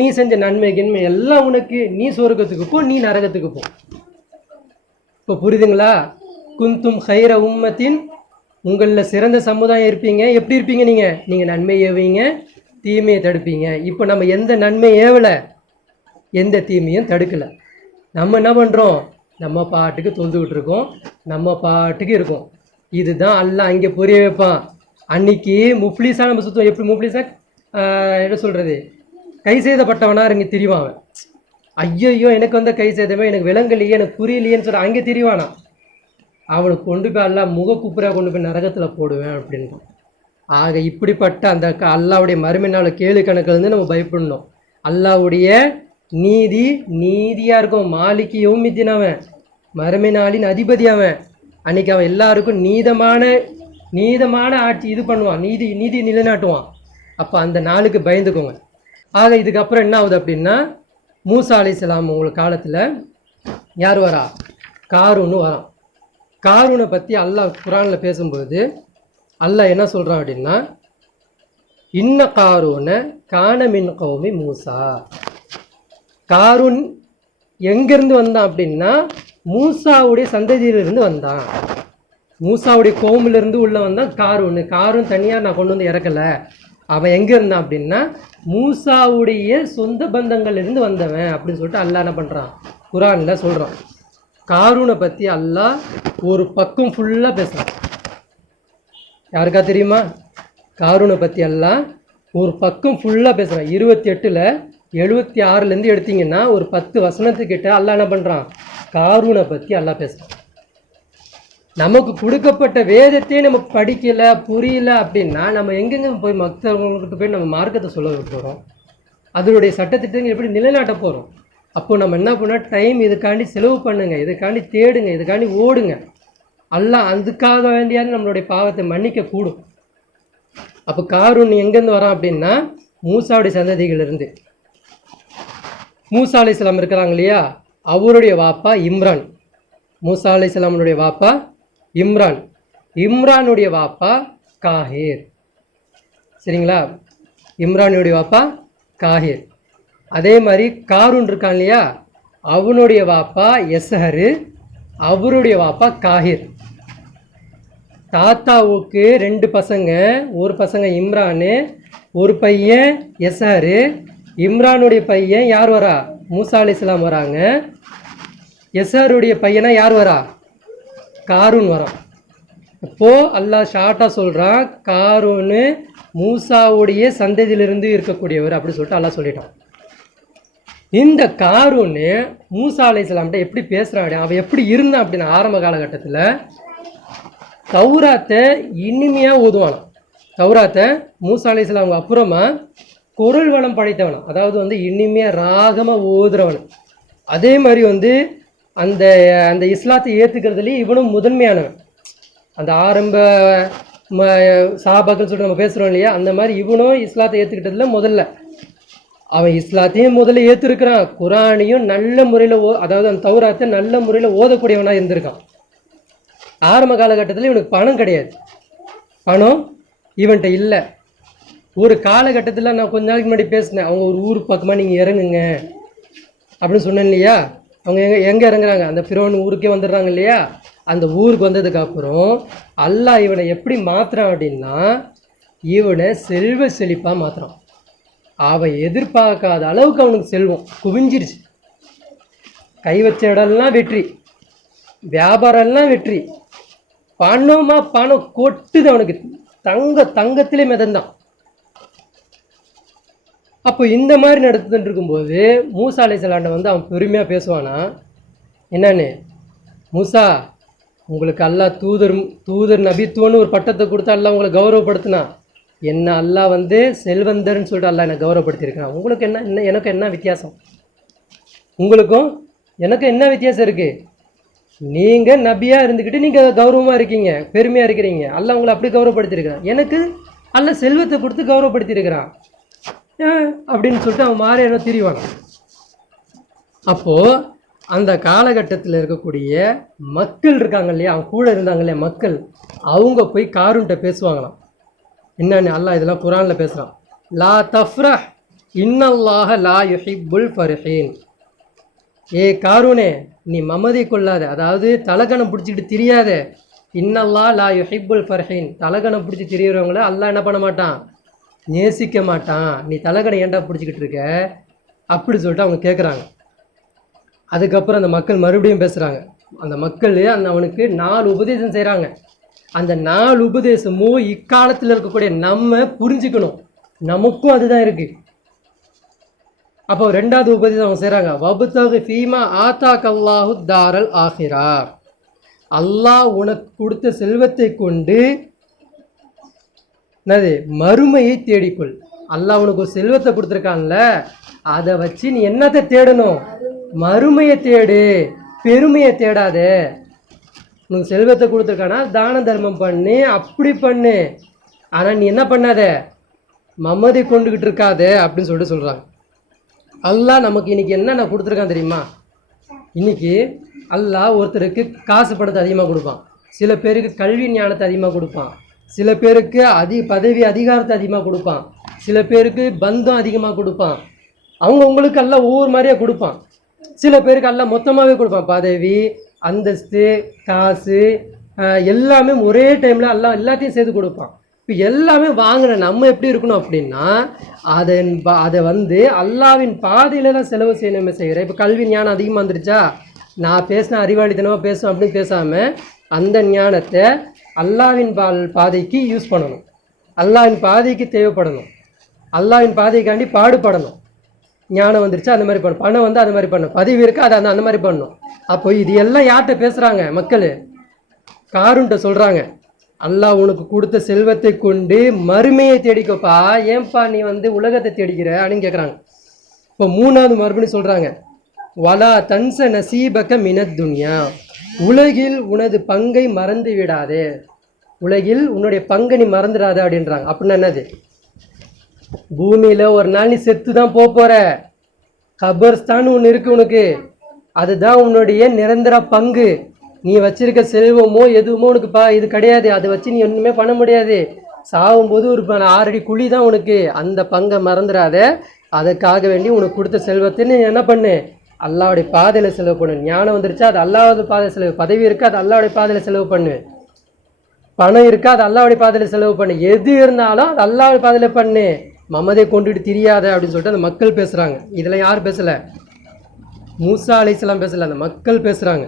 நீ செஞ்ச நன்மை கின்மை எல்லாம் உனக்கு, நீ சொர்க்கத்துக்கு போ, நீ நரகத்துக்கு போ. இப்போ புரியுதுங்களா? குந்தும் ஹைர உம்மத்தின், உங்களில் சிறந்த சமுதாயம் இருப்பீங்க. எப்படி இருப்பீங்க? நீங்கள் நன்மை ஏவீங்க, தீமையை தடுப்பீங்க. இப்போ நம்ம எந்த நன்மை ஏவலை, எந்த தீமையும் தடுக்கலை. நம்ம என்ன பண்ணுறோம்? நம்ம பாட்டுக்கு தொழுதுகிட்டு இருக்கோம், நம்ம பாட்டுக்கு இருக்கோம். இதுதான் அல்லாஹ் அங்கே புரிய வைப்பான். அன்னைக்கு முஃப்லீஸாக நம்ம சுற்றுவோம். எப்படி முஃப்லீஸாக என்ன சொல்கிறது, கை செய்தப்பட்டவனாக இங்கே திரிவான். ஐயோ எனக்கு வந்த கை செய்தமே எனக்கு விளங்கலையே, எனக்கு புரியலையேன்னு சொல்ல அங்கே திரிவானா. அவனுக்கு கொண்டு போய் அல்லாஹ் முகக்குப்புறா கொண்டு போய் நரகத்தில் போடுவேன் அப்படின்றான். ஆக இப்படிப்பட்ட அந்த அல்லாவுடைய மறுமை நாள் கேள்வி கணக்கிலேருந்து நம்ம பயப்படணும். அல்லாவுடைய நீதி நீதியாக இருக்கும். மாலிக்கு யௌமித்தீன், அவன் மறுமை நாளின் அதிபதி. அவன் அன்னைக்கு அவன் எல்லாருக்கும் நீதமான ஆட்சி இது பண்ணுவான், நீதி நிலைநாட்டுவான். அப்போ அந்த நாளுக்கு பயந்துக்கோங்க. ஆக இதுக்கப்புறம் என்ன ஆகுது அப்படின்னா, மூசா அலைஹிஸ்ஸலாம் உங்களுக்கு காலத்தில் யார் வரா? காரூன்னு வரான். காரூனை பற்றி அல்லாஹ் குரானில் பேசும்போது அல்லாஹ் என்ன சொல்கிறான் அப்படின்னா, இன்ன காரூன கான மின் கௌமி மூசா. காரூன் எங்கேருந்து வந்தான் அப்படின்னா, மூசாவுடைய சந்ததியிலிருந்து வந்தான். மூசாவுடைய கோமிலிருந்து உள்ள வந்தான் காரூன். காரூன் தனியாக நான் கொண்டு வந்து இறக்கலை. அவன் எங்கே இருந்தான் அப்படின்னா, மூசாவுடைய சொந்த பந்தங்கள்லேருந்து வந்தவன் அப்படின்னு சொல்லிட்டு அல்லாஹ் என்ன பண்ணுறான், குரானில் சொல்கிறான். காரூனை பற்றி அல்லாஹ் ஒரு பக்கம் ஃபுல்லாக பேசுகிறான். யாருக்கா தெரியுமா? காரூனை பற்றி அல்லாஹ் ஒரு பக்கம் ஃபுல்லாக பேசுகிறான். 28ல் 76லேருந்து எடுத்திங்கன்னா ஒரு 10 வசனத்துக்கிட்ட அல்லாஹ் என்ன பண்ணுறான், காரூனை பற்றி அல்லாஹ் பேசுகிறான். நமக்கு கொடுக்கப்பட்ட வேதத்தையே நம்ம படிக்கலை, புரியல அப்படின்னா நம்ம எங்கெங்கே போய் மற்றவங்கக்கிட்ட போய் நம்ம மார்க்கத்தை சொல்ல போகிறோம்? அதனுடைய சட்டத்திட்டங்கள் எப்படி நிலைநாட்ட போகிறோம்? அப்போது நம்ம என்ன பண்ணால், டைம் இதுக்காண்டி செலவு பண்ணுங்கள், இதுக்காண்டி தேடுங்க, இதுக்காண்டி ஓடுங்க. அல்லாஹ் அதுக்காக வேண்டியாவது நம்மளுடைய பாவத்தை மன்னிக்க கூடும். அப்போ காரூன் எங்கேருந்து வரான் அப்படின்னா, மூசாவுடைய சந்ததிகளிலிருந்து. மூசா அலைஹிஸ்ஸலாம் இருக்கிறாங்க இல்லையா, அவருடைய வாப்பா இம்ரான். மூசா அலைஹிஸ்ஸலாமுடைய வாப்பா இம்ரான். இம்ரானுடைய வாப்பா காஹீர். சரிங்களா? இம்ரானுடைய வாப்பா காஹீர். அதே மாதிரி காரூன் இருக்கான் இல்லையா, அவனுடைய வாப்பா எஸ்ஹரு, அவருடைய வாப்பா காஹீர். தாத்தாவுக்கு 2 பசங்க, ஒரு பசங்க இம்ரானு, ஒரு பையன் எஸ்ஹரு. இம்ரானுடைய பையன் யார் வரா? மூசா அலைஹிஸ்ஸலாம் வராங்க. எஸ்ஹருடைய பையனா யார் வரா? காரூன் வரான். இப்போது அல்லாஹ் ஷார்ட்டாக சொல்கிறான், காரூனு மூசாவுடைய சந்ததியிலிருந்து இருக்கக்கூடியவர் அப்படி சொல்லிட்டு அல்லாஹ் சொல்லிட்டான். இந்த காரூனு மூசா அலைஹிஸ்ஸலாம்கிட்ட எப்படி பேசுகிறான், அவன் எப்படி இருந்தான் அப்படின்னா, ஆரம்ப காலகட்டத்தில் தௌராத்தை இனிமையாக ஓதுவானாம். தௌராத்தை மூசா அலைஹிஸ்ஸலாம் அவங்க அப்புறமா குரல் வளம் படைத்தவன், அதாவது வந்து இனிமையாக ராகமாக ஓதுறவன். அதே மாதிரி வந்து அந்த அந்த இஸ்லாத்தை ஏற்றுக்கிறதுலேயே இவனும் முதன்மையானவன். அந்த ஆரம்ப சஹாபாக்கள் சொல்லிட்டு நம்ம பேசுகிறோம் இல்லையா, அந்த மாதிரி இவனும் இஸ்லாத்தை ஏற்றுக்கிட்டதுல முதல்ல அவன் இஸ்லாத்தையும் முதல்ல ஏற்றிருக்கிறான். குரானையும் நல்ல முறையில் அதாவது அந்த தௌராத்தை நல்ல முறையில் ஓதக்கூடியவனாக இருந்திருக்கான். ஆரம்ப காலகட்டத்தில் இவனுக்கு பணம் கிடையாது, பணம் இவன்கிட்ட இல்லை. ஒரு காலகட்டத்தில் நான் கொஞ்ச நாளைக்கு முன்னாடி பேசினேன், அவங்க ஒரு ஊர் பக்கமாக நீங்கள் இறங்குங்க அப்படின்னு சொன்னேன் இல்லையா. அவங்க எங்கே இறங்குறாங்க, அந்த ஃபிரௌன் ஊருக்கே வந்துடுறாங்க இல்லையா. அந்த ஊருக்கு வந்ததுக்கப்புறம் அல்லாஹ் இவனை எப்படி மாற்றுறான் அப்படின்னா, இவனை செல்வ செழிப்பாக மாற்றுறான். அவன் எதிர்பார்க்காத அளவுக்கு அவனுக்கு செல்வம் குவிஞ்சிருச்சு. கை வச்ச இடம்லாம் வெற்றி, வியாபாரம்லாம் வெற்றி, பணம் கொட்டுது அவனுக்கு, தங்கத்திலே மிதந்தான். அப்போ இந்த மாதிரி நடத்துட்டு இருக்கும்போது மூசா அலைஹிஸ்ஸலாம் வந்து அவன் பெருமையாக பேசுவானா, என்னன்னு, மூசா உங்களுக்கு அல்லாஹ் தூதர் நபித்துவன்னு ஒரு பட்டத்தை கொடுத்து அல்லாஹ் உங்களை கௌரவப்படுத்தினா, என்ன அல்லாஹ் வந்து செல்வந்தர்னு சொல்லிட்டு அல்லாஹ் என்னை கௌரவப்படுத்தியிருக்கான். உங்களுக்கு என்ன எனக்கு என்ன வித்தியாசம், உங்களுக்கும் எனக்கும் என்ன வித்தியாசம் இருக்குது? நீங்கள் நபியாக இருந்துக்கிட்டு நீங்கள் கௌரவமாக இருக்கீங்க, பெருமையாக இருக்கிறீங்க. அல்லாஹ் உங்களை அப்படி கௌரவப்படுத்தியிருக்கிறான், எனக்கு அல்லாஹ் செல்வத்தை கொடுத்து கௌரவப்படுத்தியிருக்கிறான் அப்படின்னு சொல்லிட்டு அவன் மாறி என்ன திரிவாங்க. அப்போது அந்த காலகட்டத்தில் இருக்கக்கூடிய மக்கள் இருக்காங்க இல்லையா, அவங்க கூட இருந்தாங்க இல்லையா மக்கள், அவங்க போய் காரூன்கிட்ட பேசுவாங்களாம். என்னன்னு அல்லாஹ் இதெல்லாம் குரானில் பேசுகிறான். லா தஃப்ரஹ் இன்னல்லாஹ லா யுஹிப்புல் ஃபர்ஹீன். ஏ காரூனே, நீ மமதி கொள்ளாத, அதாவது தலகணம் பிடிச்சிக்கிட்டு தெரியாத. இன்னல்லாஹ் லா யுஹிப்புல் ஃபர்ஹீன், தலகணம் பிடிச்சி தெரியறவங்கள அல்லாஹ் என்ன பண்ண மாட்டான், நேசிக்க மாட்டான். நீ தலகணம் ஏன்டா பிடிச்சிக்கிட்டு இருக்க அப்படி சொல்லிட்டு அவங்க கேட்குறாங்க. அதுக்கப்புறம் அந்த மக்கள் மறுபடியும் பேசுகிறாங்க. அந்த மக்கள் அவனுக்கு 4 உபதேசம் செய்கிறாங்க. அந்த 4 உபதேசமும் இக்காலத்தில் இருக்கக்கூடிய நம்ம புரிஞ்சுக்கணும், நமக்கும் அதுதான் இருக்குது. அப்போ 2வது உபதேசம் அவங்க செய்கிறாங்க. வபுத்தகு ஃபீமா ஆத்தாக் அல்லாஹு தாரல் ஆஹிரா. அல்லாஹ் உனக்கு கொடுத்த செல்வத்தை கொண்டு என்னது, மறுமையை தேடிக்கொள். அல்லாஹ் உனக்கு ஒரு செல்வத்தை கொடுத்துருக்கான்ல, அதை வச்சு நீ என்னத்தை தேடணும், மறுமையை தேடு, பெருமையை தேடாத. உனக்கு செல்வத்தை கொடுத்துருக்கானா தான தர்மம் பண்ணு, அப்படி பண்ணு, ஆனால் நீ என்ன பண்ணாத, மமதை கொண்டுக்கிட்டு இருக்காத அப்படின்னு சொல்லிட்டு சொல்கிறாங்க. அல்லாஹ் நமக்கு இன்றைக்கி என்னென்ன கொடுத்துருக்கான் தெரியுமா? இன்றைக்கி அல்லாஹ் ஒருத்தருக்கு காசு பணத்தை அதிகமாக கொடுப்பான், சில பேருக்கு கல்வி ஞானத்தை அதிகமாக கொடுப்பான், சில பேருக்கு பதவி அதிகாரத்தை அதிகமாக கொடுப்பான், சில பேருக்கு பந்தம் அதிகமாக கொடுப்பான். அவங்களுக்கு எல்லாம் ஒவ்வொரு மாதிரியாக கொடுப்பான். சில பேருக்கு எல்லாம் மொத்தமாகவே கொடுப்பான், பதவி அந்தஸ்து காசு எல்லாமே ஒரே டைமில் எல்லாத்தையும் சேர்த்து கொடுப்பான். இப்போ எல்லாமே வாங்கின நம்ம எப்படி இருக்கணும் அப்படின்னா, அதை வந்து அல்லாவின் பாதையில் தான் செலவு செய்யணுமே செய்கிறேன். இப்போ கல்வி ஞானம் அதிகமாக வந்துருச்சா, நான் பேசின அறிவாளித்தனமாக பேசுவேன் அப்படின்னு பேசாமல் அந்த ஞானத்தை அல்லாவின் பாதைக்கு யூஸ் பண்ணணும், அல்லாவின் பாதைக்கு தேவைப்படணும், அல்லாவின் பாதைக்காண்டி பாடுபடணும். ஞானம் வந்துருச்சா அந்த மாதிரி பண்ணணும், பணம் வந்து அந்த மாதிரி பண்ணணும், பதவி இருக்கா அதை அந்த மாதிரி பண்ணணும். அப்போ இது எல்லாம் யார்கிட்ட பேசுகிறாங்க, மக்கள் காரூன்கிட்ட சொல்கிறாங்க. அல்லாஹ் உனக்கு கொடுத்த செல்வத்தை கொண்டு மறுமையை தேடிக்கப்பா, ஏன்பா நீ வந்து உலகத்தை தேடிக்கிற அப்படின்னு கேட்குறாங்க. இப்போ 3வது மறுபடியும் சொல்கிறாங்க, வலா தன்ச நசீபக மினத் துன்யா. உலகில் உனது பங்கை மறந்து விடாதே, உலகில் உன்னுடைய பங்கை நீ மறந்துடாத அப்படின்றாங்க. அப்படின்னா என்னது, பூமியில் ஒரு நாள் நீ செத்து தான் போகிற, கபர்ஸ்தான் ஒன்று இருக்குது உனக்கு, அதுதான் உன்னுடைய நிரந்தர பங்கு. நீ வச்சிருக்க செல்வமோ எதுவுமோ உனக்கு இது கிடையாது, அதை வச்சு நீ ஒன்றுமே பண்ண முடியாது. சாகும்போது ஒரு 6 அடி குழி தான் உனக்கு, அந்த பங்கை மறந்துடாத. அதுக்காக வேண்டி உனக்கு கொடுத்த செல்வத்தை நீ என்ன பண்ணு, அல்லாவுடைய பாதையில் செலவு பண்ணு. ஞானம் வந்துருச்சா அது அல்லாவுடைய பாதையில் செலவு, பதவி இருக்கா அது அல்லாவுடைய பாதையில் செலவு பண்ணு, பணம் இருக்கா அது அல்லாவுடைய பாதையில் செலவு பண்ணு, எது இருந்தாலும் அது அல்லாவுடைய பாதையில் பண்ணு, மமதை கொண்டுட்டு தெரியாத அப்படின்னு சொல்லிட்டு அந்த மக்கள் பேசுகிறாங்க. இதெல்லாம் யார் பேசலை, மூசா அலைஹிஸ்ஸலாம் பேசலை, அந்த மக்கள் பேசுகிறாங்க.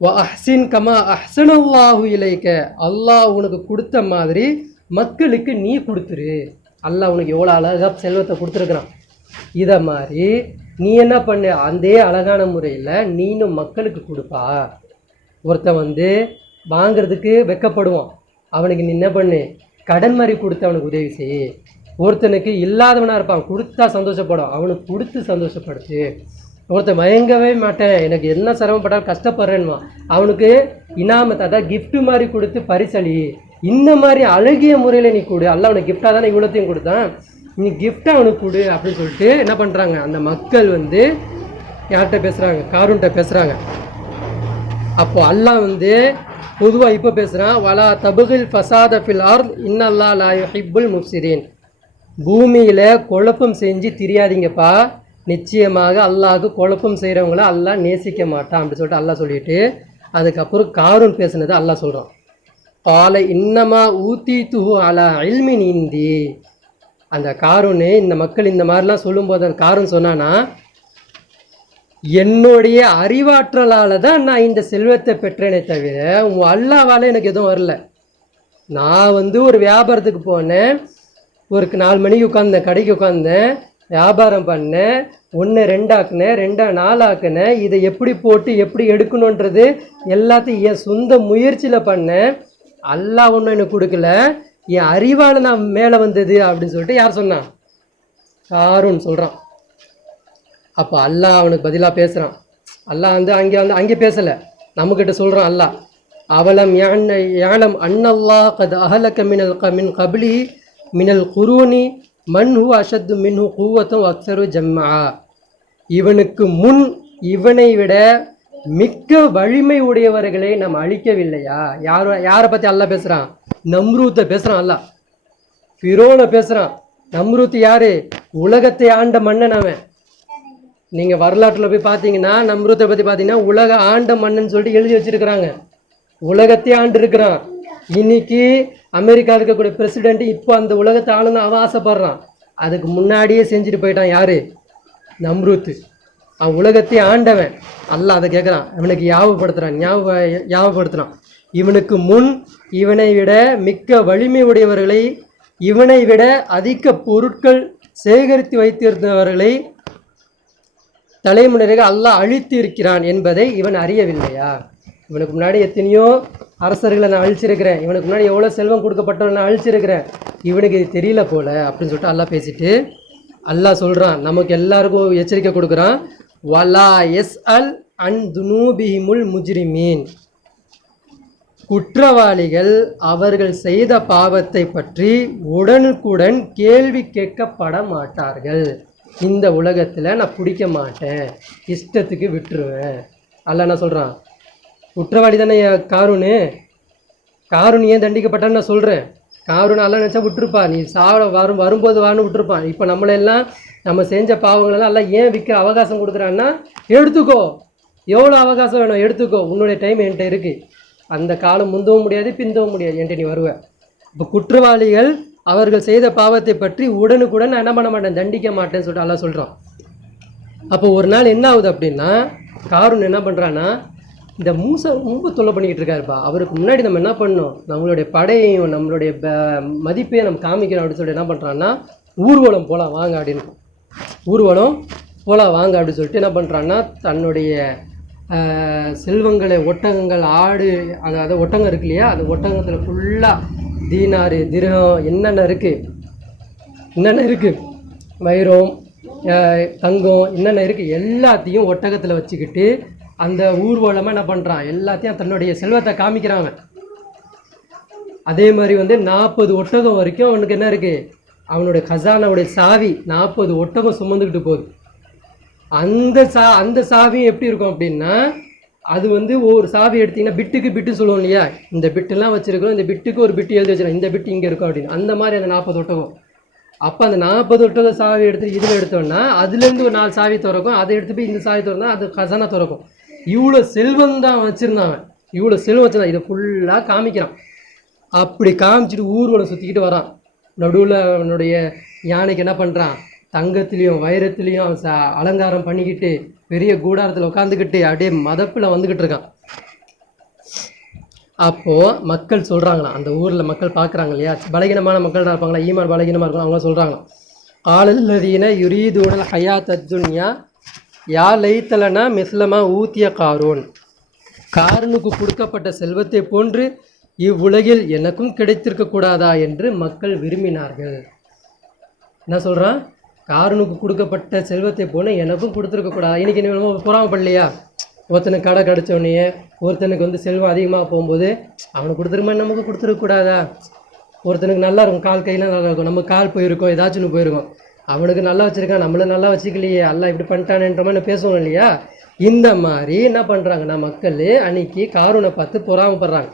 வ அஹ்சின் கமா அஹ்ஸனல்லாஹு இலைக்க. அல்லாஹ் உனக்கு கொடுத்த மாதிரி மக்களுக்கு நீ கொடுத்துரு. அல்லாஹ் உனக்கு எவ்வளோ அழகாக செல்வத்தை கொடுத்துருக்குறான், இதை மாதிரி நீ என்ன பண்ணு, அதே அழகான முறையில் நீனும் மக்களுக்கு கொடுப்பா. ஒருத்தன் வந்து வாங்கிறதுக்கு வெக்கப்படுவான். அவனுக்கு நீ என்ன பண்ணு, கடன் மாதிரி கொடுத்து அவனுக்கு உதவி செய். ஒருத்தனுக்கு இல்லாதவனாக இருப்பான், கொடுத்தா சந்தோஷப்படும், அவனுக்கு கொடுத்து சந்தோஷப்படுத்து. ஒருத்தன் மயங்கவே மாட்டேன், எனக்கு என்ன சிரமப்பட்டாலும் கஷ்டப்படுறேன்னுவான், அவனுக்கு இனாமத்தை அதான் கிஃப்ட்டு மாதிரி கொடுத்து பரிசளி. இந்த மாதிரி அழகிய முறையில் நீ கொடு. அல்ல அவனுக்கு கிஃப்டாக தானே இவ்வளோத்தையும் கொடுத்தான், நீ கிஃப்டாக அவனுக்கு கொடு அப்படின்னு சொல்லிட்டு என்ன பண்ணுறாங்க, அந்த மக்கள் வந்து யார்கிட்ட பேசுகிறாங்க, காரூன்கிட்ட பேசுகிறாங்க. அப்போது அல்லாஹ் வந்து பொதுவாக இப்போ பேசுகிறான், வலா தபுகில் ஃபசாத ஃபில் அர்த் இன்னல்லா லா யுஹிப்புல் முஃப்ஸிதீன். பூமியில் குழப்பம் செஞ்சு தெரியாதீங்கப்பா, நிச்சயமாக அல்லாஹ்க்கு குழப்பம் செய்கிறவங்கள அல்லாஹ் நேசிக்க மாட்டான் அப்படி சொல்லிட்டு அல்லாஹ் சொல்லிட்டு, அதுக்கப்புறம் காரூன் பேசுனது அல்லாஹ் சொல்கிறான், காலை இன்னமா ஊத்தி துஹு அலா இல்மின் இந்தி. அந்த காரூனு இந்த மக்கள் இந்த மாதிரிலாம் சொல்லும்போது அந்த காரூன் சொன்னான்னா, என்னுடைய அறிவாற்றலால் தான் நான் இந்த செல்வத்தை பெற்றேனே தவிர உன் அல்லாவால் எனக்கு எதுவும் வரல. நான் வந்து ஒரு வியாபாரத்துக்கு போனேன், ஒரு 4 மணிக்கு உட்காந்தேன், கடைக்கு உட்காந்தேன், வியாபாரம் பண்ணேன், 1 2 ஆக்குனேன், 2 4 ஆக்குனேன். இதை எப்படி போட்டு எப்படி எடுக்கணுன்றது எல்லாத்தையும் என் சொந்த முயற்சியில் பண்ணேன். அல்லாஹ் ஒன்றும் எனக்கு கொடுக்கல, என் அறிவால் நான் மேலே வந்தது அப்படின்னு சொல்லிட்டு யார் சொன்னான், காரூன் சொல்கிறான். அப்போ அல்லாஹ் அவனுக்கு பதிலாக பேசுகிறான். அல்லாஹ் வந்து அங்கே பேசலை, நம்மக்கிட்ட சொல்கிறான் அல்லாஹ், அவலம் யாலம் அன்னல்லாஹ் கத் அஹலக மின் கபிலி மினல் குரூனி மன்ஹு அஷத்து மின்ஹு கூவத்தும் அக்சரு ஜம்மா. இவனுக்கு முன் இவனை விட மிக்க வலிமை உடையவர்களை நம்ம அழிக்கவில்லையா? யாரை பற்றி அல்லாஹ் பேசுகிறான், நம்ரூத்தை பேசுகிறான் அல்லாஹ், ஃபிரோனை பேசுகிறான். நம்ரூத் யார், உலகத்தை ஆண்ட மன்னன் அவன். நீங்கள் வரலாற்றில் போய் பார்த்தீங்கன்னா நம்ரூத்தை பற்றி பார்த்தீங்கன்னா உலக ஆண்ட மன்னன் சொல்லிட்டு எழுதி வச்சிருக்கிறாங்க. உலகத்தை ஆண்டு இருக்கிறான். இன்னைக்கு அமெரிக்கா இருக்கக்கூடிய பிரசிடென்ட் இப்போ அந்த உலகத்தை ஆளுன்னு அவன் ஆசைப்படுறான். அதுக்கு முன்னாடியே செஞ்சுட்டு போயிட்டான் யார், நம்ரூத்து. அவன் உலகத்தை ஆண்டவன். அல்லாஹ் அதை கேட்குறான், அவனுக்கு ஞாபகப்படுத்துகிறான். இவனுக்கு முன் இவனை விட மிக்க வலிமை உடையவர்களை, இவனை விட அதிக பொருட்கள் சேகரித்து வைத்திருந்தவர்களை தலைமுறையாக அல்லாஹ் அழித்து இருக்கிறான் என்பதை இவன் அறியவில்லையா? இவனுக்கு முன்னாடி எத்தனையோ அரசர்களை நான் அழிச்சிருக்கிறேன், இவனுக்கு முன்னாடி எவ்வளோ செல்வம் கொடுக்கப்பட்டவன் நான் அழிச்சிருக்கிறேன், இவனுக்கு இது தெரியல போல அப்படின்னு சொல்லிட்டு அல்லாஹ் பேசிட்டு அல்லாஹ் சொல்கிறான், நமக்கு எல்லாருக்கும் எச்சரிக்கை கொடுக்குறான், வலா எஸ் அல் அன் துனூபிஹிமுல் முஜ்ரிமீன். குற்றவாளிகள் அவர்கள் செய்த பாவத்தை பற்றி உடனுக்குடன் கேள்வி கேட்கப்பட மாட்டார்கள். இந்த உலகத்தில் நான் பிடிக்க மாட்டேன், இஷ்டத்துக்கு விட்டுருவேன். அல்லாஹ் என்ன சொல்கிறான், குற்றவாளி தானே காரூன் ஏன் தண்டிக்கப்பட்டான்னு நான் சொல்கிறேன். காரூன் எல்லாம் நினச்சா விட்டுருப்பா, நீ வரும்போது வான்னு விட்டுருப்பான். இப்போ நம்மளெல்லாம் நம்ம செஞ்ச பாவங்களெல்லாம் எல்லாம் ஏன் விற்க அவகாசம் கொடுக்குறான்னா, எடுத்துக்கோ, எவ்வளோ அவகாசம் வேணும் எடுத்துக்கோ, உன்னுடைய டைம் என்கிட்ட இருக்குது, அந்த காலம் முந்தவும் முடியாது பிந்தவும் முடியாது, என்கிட்ட நீ வருவேன். இப்போ குற்றவாளிகள் அவர்கள் செய்த பாவத்தை பற்றி உடனுக்குடன் நான் என்ன பண்ண மாட்டேன், தண்டிக்க மாட்டேன்னு சொல்லிட்டு அல்லாஹ் சொல்கிறான். அப்போ ஒரு நாள் என்ன ஆகுது அப்படின்னா, காரூன் என்ன பண்ணுறான்னா, இந்த மூசை ரொம்ப தொல்லை பண்ணிக்கிட்டு இருக்காருப்பா, அவருக்கு முன்னாடி நம்ம என்ன பண்ணோம், நம்மளுடைய படையையும் நம்மளுடைய மதிப்பையும் நம்ம காமிக்கணும் அப்படின்னு சொல்லிட்டு என்ன பண்ணுறான்னா, ஊர்வலம் போகலாம் வாங்க அப்படின்னு, ஊர்வலம் போகலாம் வாங்க அப்படின்னு சொல்லிட்டு என்ன பண்ணுறான்னா, தன்னுடைய செல்வங்களை, ஒட்டகங்கள், ஆடு, அதாவது ஒட்டகம் இருக்கு இல்லையா, அந்த ஒட்டகத்தில் ஃபுல்லாக தீனாறு திரகம் என்னென்ன இருக்குது வைரம் தங்கம் என்னென்ன இருக்குது எல்லாத்தையும் ஒட்டகத்தில் வச்சுக்கிட்டு அந்த ஊர்வலமாக என்ன பண்ணுறான், எல்லாத்தையும் தன்னுடைய செல்வத்தை காமிக்கிறாங்க. அதே மாதிரி வந்து 40 ஒட்டகம் வரைக்கும் அவனுக்கு என்ன இருக்குது, அவனுடைய கசானாவுடைய சாவி 40 ஒட்டகம் சுமந்துக்கிட்டு போகுது. அந்த சாவியும் எப்படி இருக்கும் அப்படின்னா, அது வந்து ஒவ்வொரு சாவி எடுத்திங்கன்னா பிட்டுக்கு பிட்டு சொல்லுவோம் இல்லையா, இந்த பிட்டுலாம் வச்சுருக்கோம், இந்த பிட்டுக்கு ஒரு பிட்டு எழுதி வச்சுருக்கோம், இந்த பிட்டு இங்கே இருக்கும் அப்படின்னு, அந்த மாதிரி அந்த 40 ஒட்டகம். அப்போ அந்த 40 ஒட்டகம் சாவி எடுத்து இதில் எடுத்தோன்னா அதுலேருந்து ஒரு 4 சாவி திறக்கும், அதை எடுத்து போய் இந்த சாவி திறந்தா அது கசானா திறக்கும். இவ்வளோ செல்வம் தான் வச்சுருந்தான், இவ்வளோ செல்வம் வச்சுருந்தான், இதை ஃபுல்லாக காமிக்கிறான். அப்படி காமிச்சிட்டு ஊர்வலம் சுற்றிக்கிட்டு வரான். நடுவில் அவனுடைய யானைக்கு என்ன பண்ணுறான், தங்கத்துலேயும் வைரத்துலேயும் அவன் அலங்காரம் பண்ணிக்கிட்டு பெரிய கூடாரத்தில் உட்காந்துக்கிட்டு அப்படியே மதப்பில் வந்துக்கிட்டு இருக்கான். அப்போது மக்கள் சொல்கிறாங்களாம், அந்த ஊரில் மக்கள் பார்க்குறாங்க இல்லையா, பலகீனமான மக்கள் இருப்பாங்களா, ஈமான் பலகீனமாக இருக்கும், அவங்க சொல்கிறாங்களாம், காலல்லதீன யுரீதுனல் ஹயாத்த துன்யா யா லைத்தலனா மிஸ்லமா ஊத்திய காரூன். காரனுக்கு கொடுக்கப்பட்ட செல்வத்தை போன்று இவ்வுலகில் எனக்கும் கிடைத்திருக்க கூடாதா என்று மக்கள் விரும்பினார்கள். என்ன சொல்கிறான்? காரனுக்கு கொடுக்கப்பட்ட செல்வத்தை போல எனக்கும் கொடுத்துருக்க கூடாது. இன்றைக்கி நம்ம பொறாமப்படலையா? ஒருத்தனுக்கு கடை கிடச்சோடனே ஒருத்தனுக்கு வந்து செல்வம் அதிகமாக போகும்போது அவனுக்கு கொடுத்துருமா நமக்கு கொடுத்துருக்கூடாதா? ஒருத்தனுக்கு நல்லா இருக்கும், கால் கையெல்லாம் நல்லா இருக்கும், நம்ம கால் போயிருக்கோம், ஏதாச்சும் ஒன்று போயிருக்கோம், அவனுக்கு நல்லா வச்சுருக்கான், நம்மளை நல்லா வச்சுக்கலையே, எல்லாம் இப்படி பண்ணிட்டானேன்ற மாதிரி பேசுவோம் இல்லையா? இந்த மாதிரி என்ன பண்ணுறாங்கன்னா மக்கள் அன்னைக்கு காரூனை பார்த்து பொறாமப்படுறாங்க.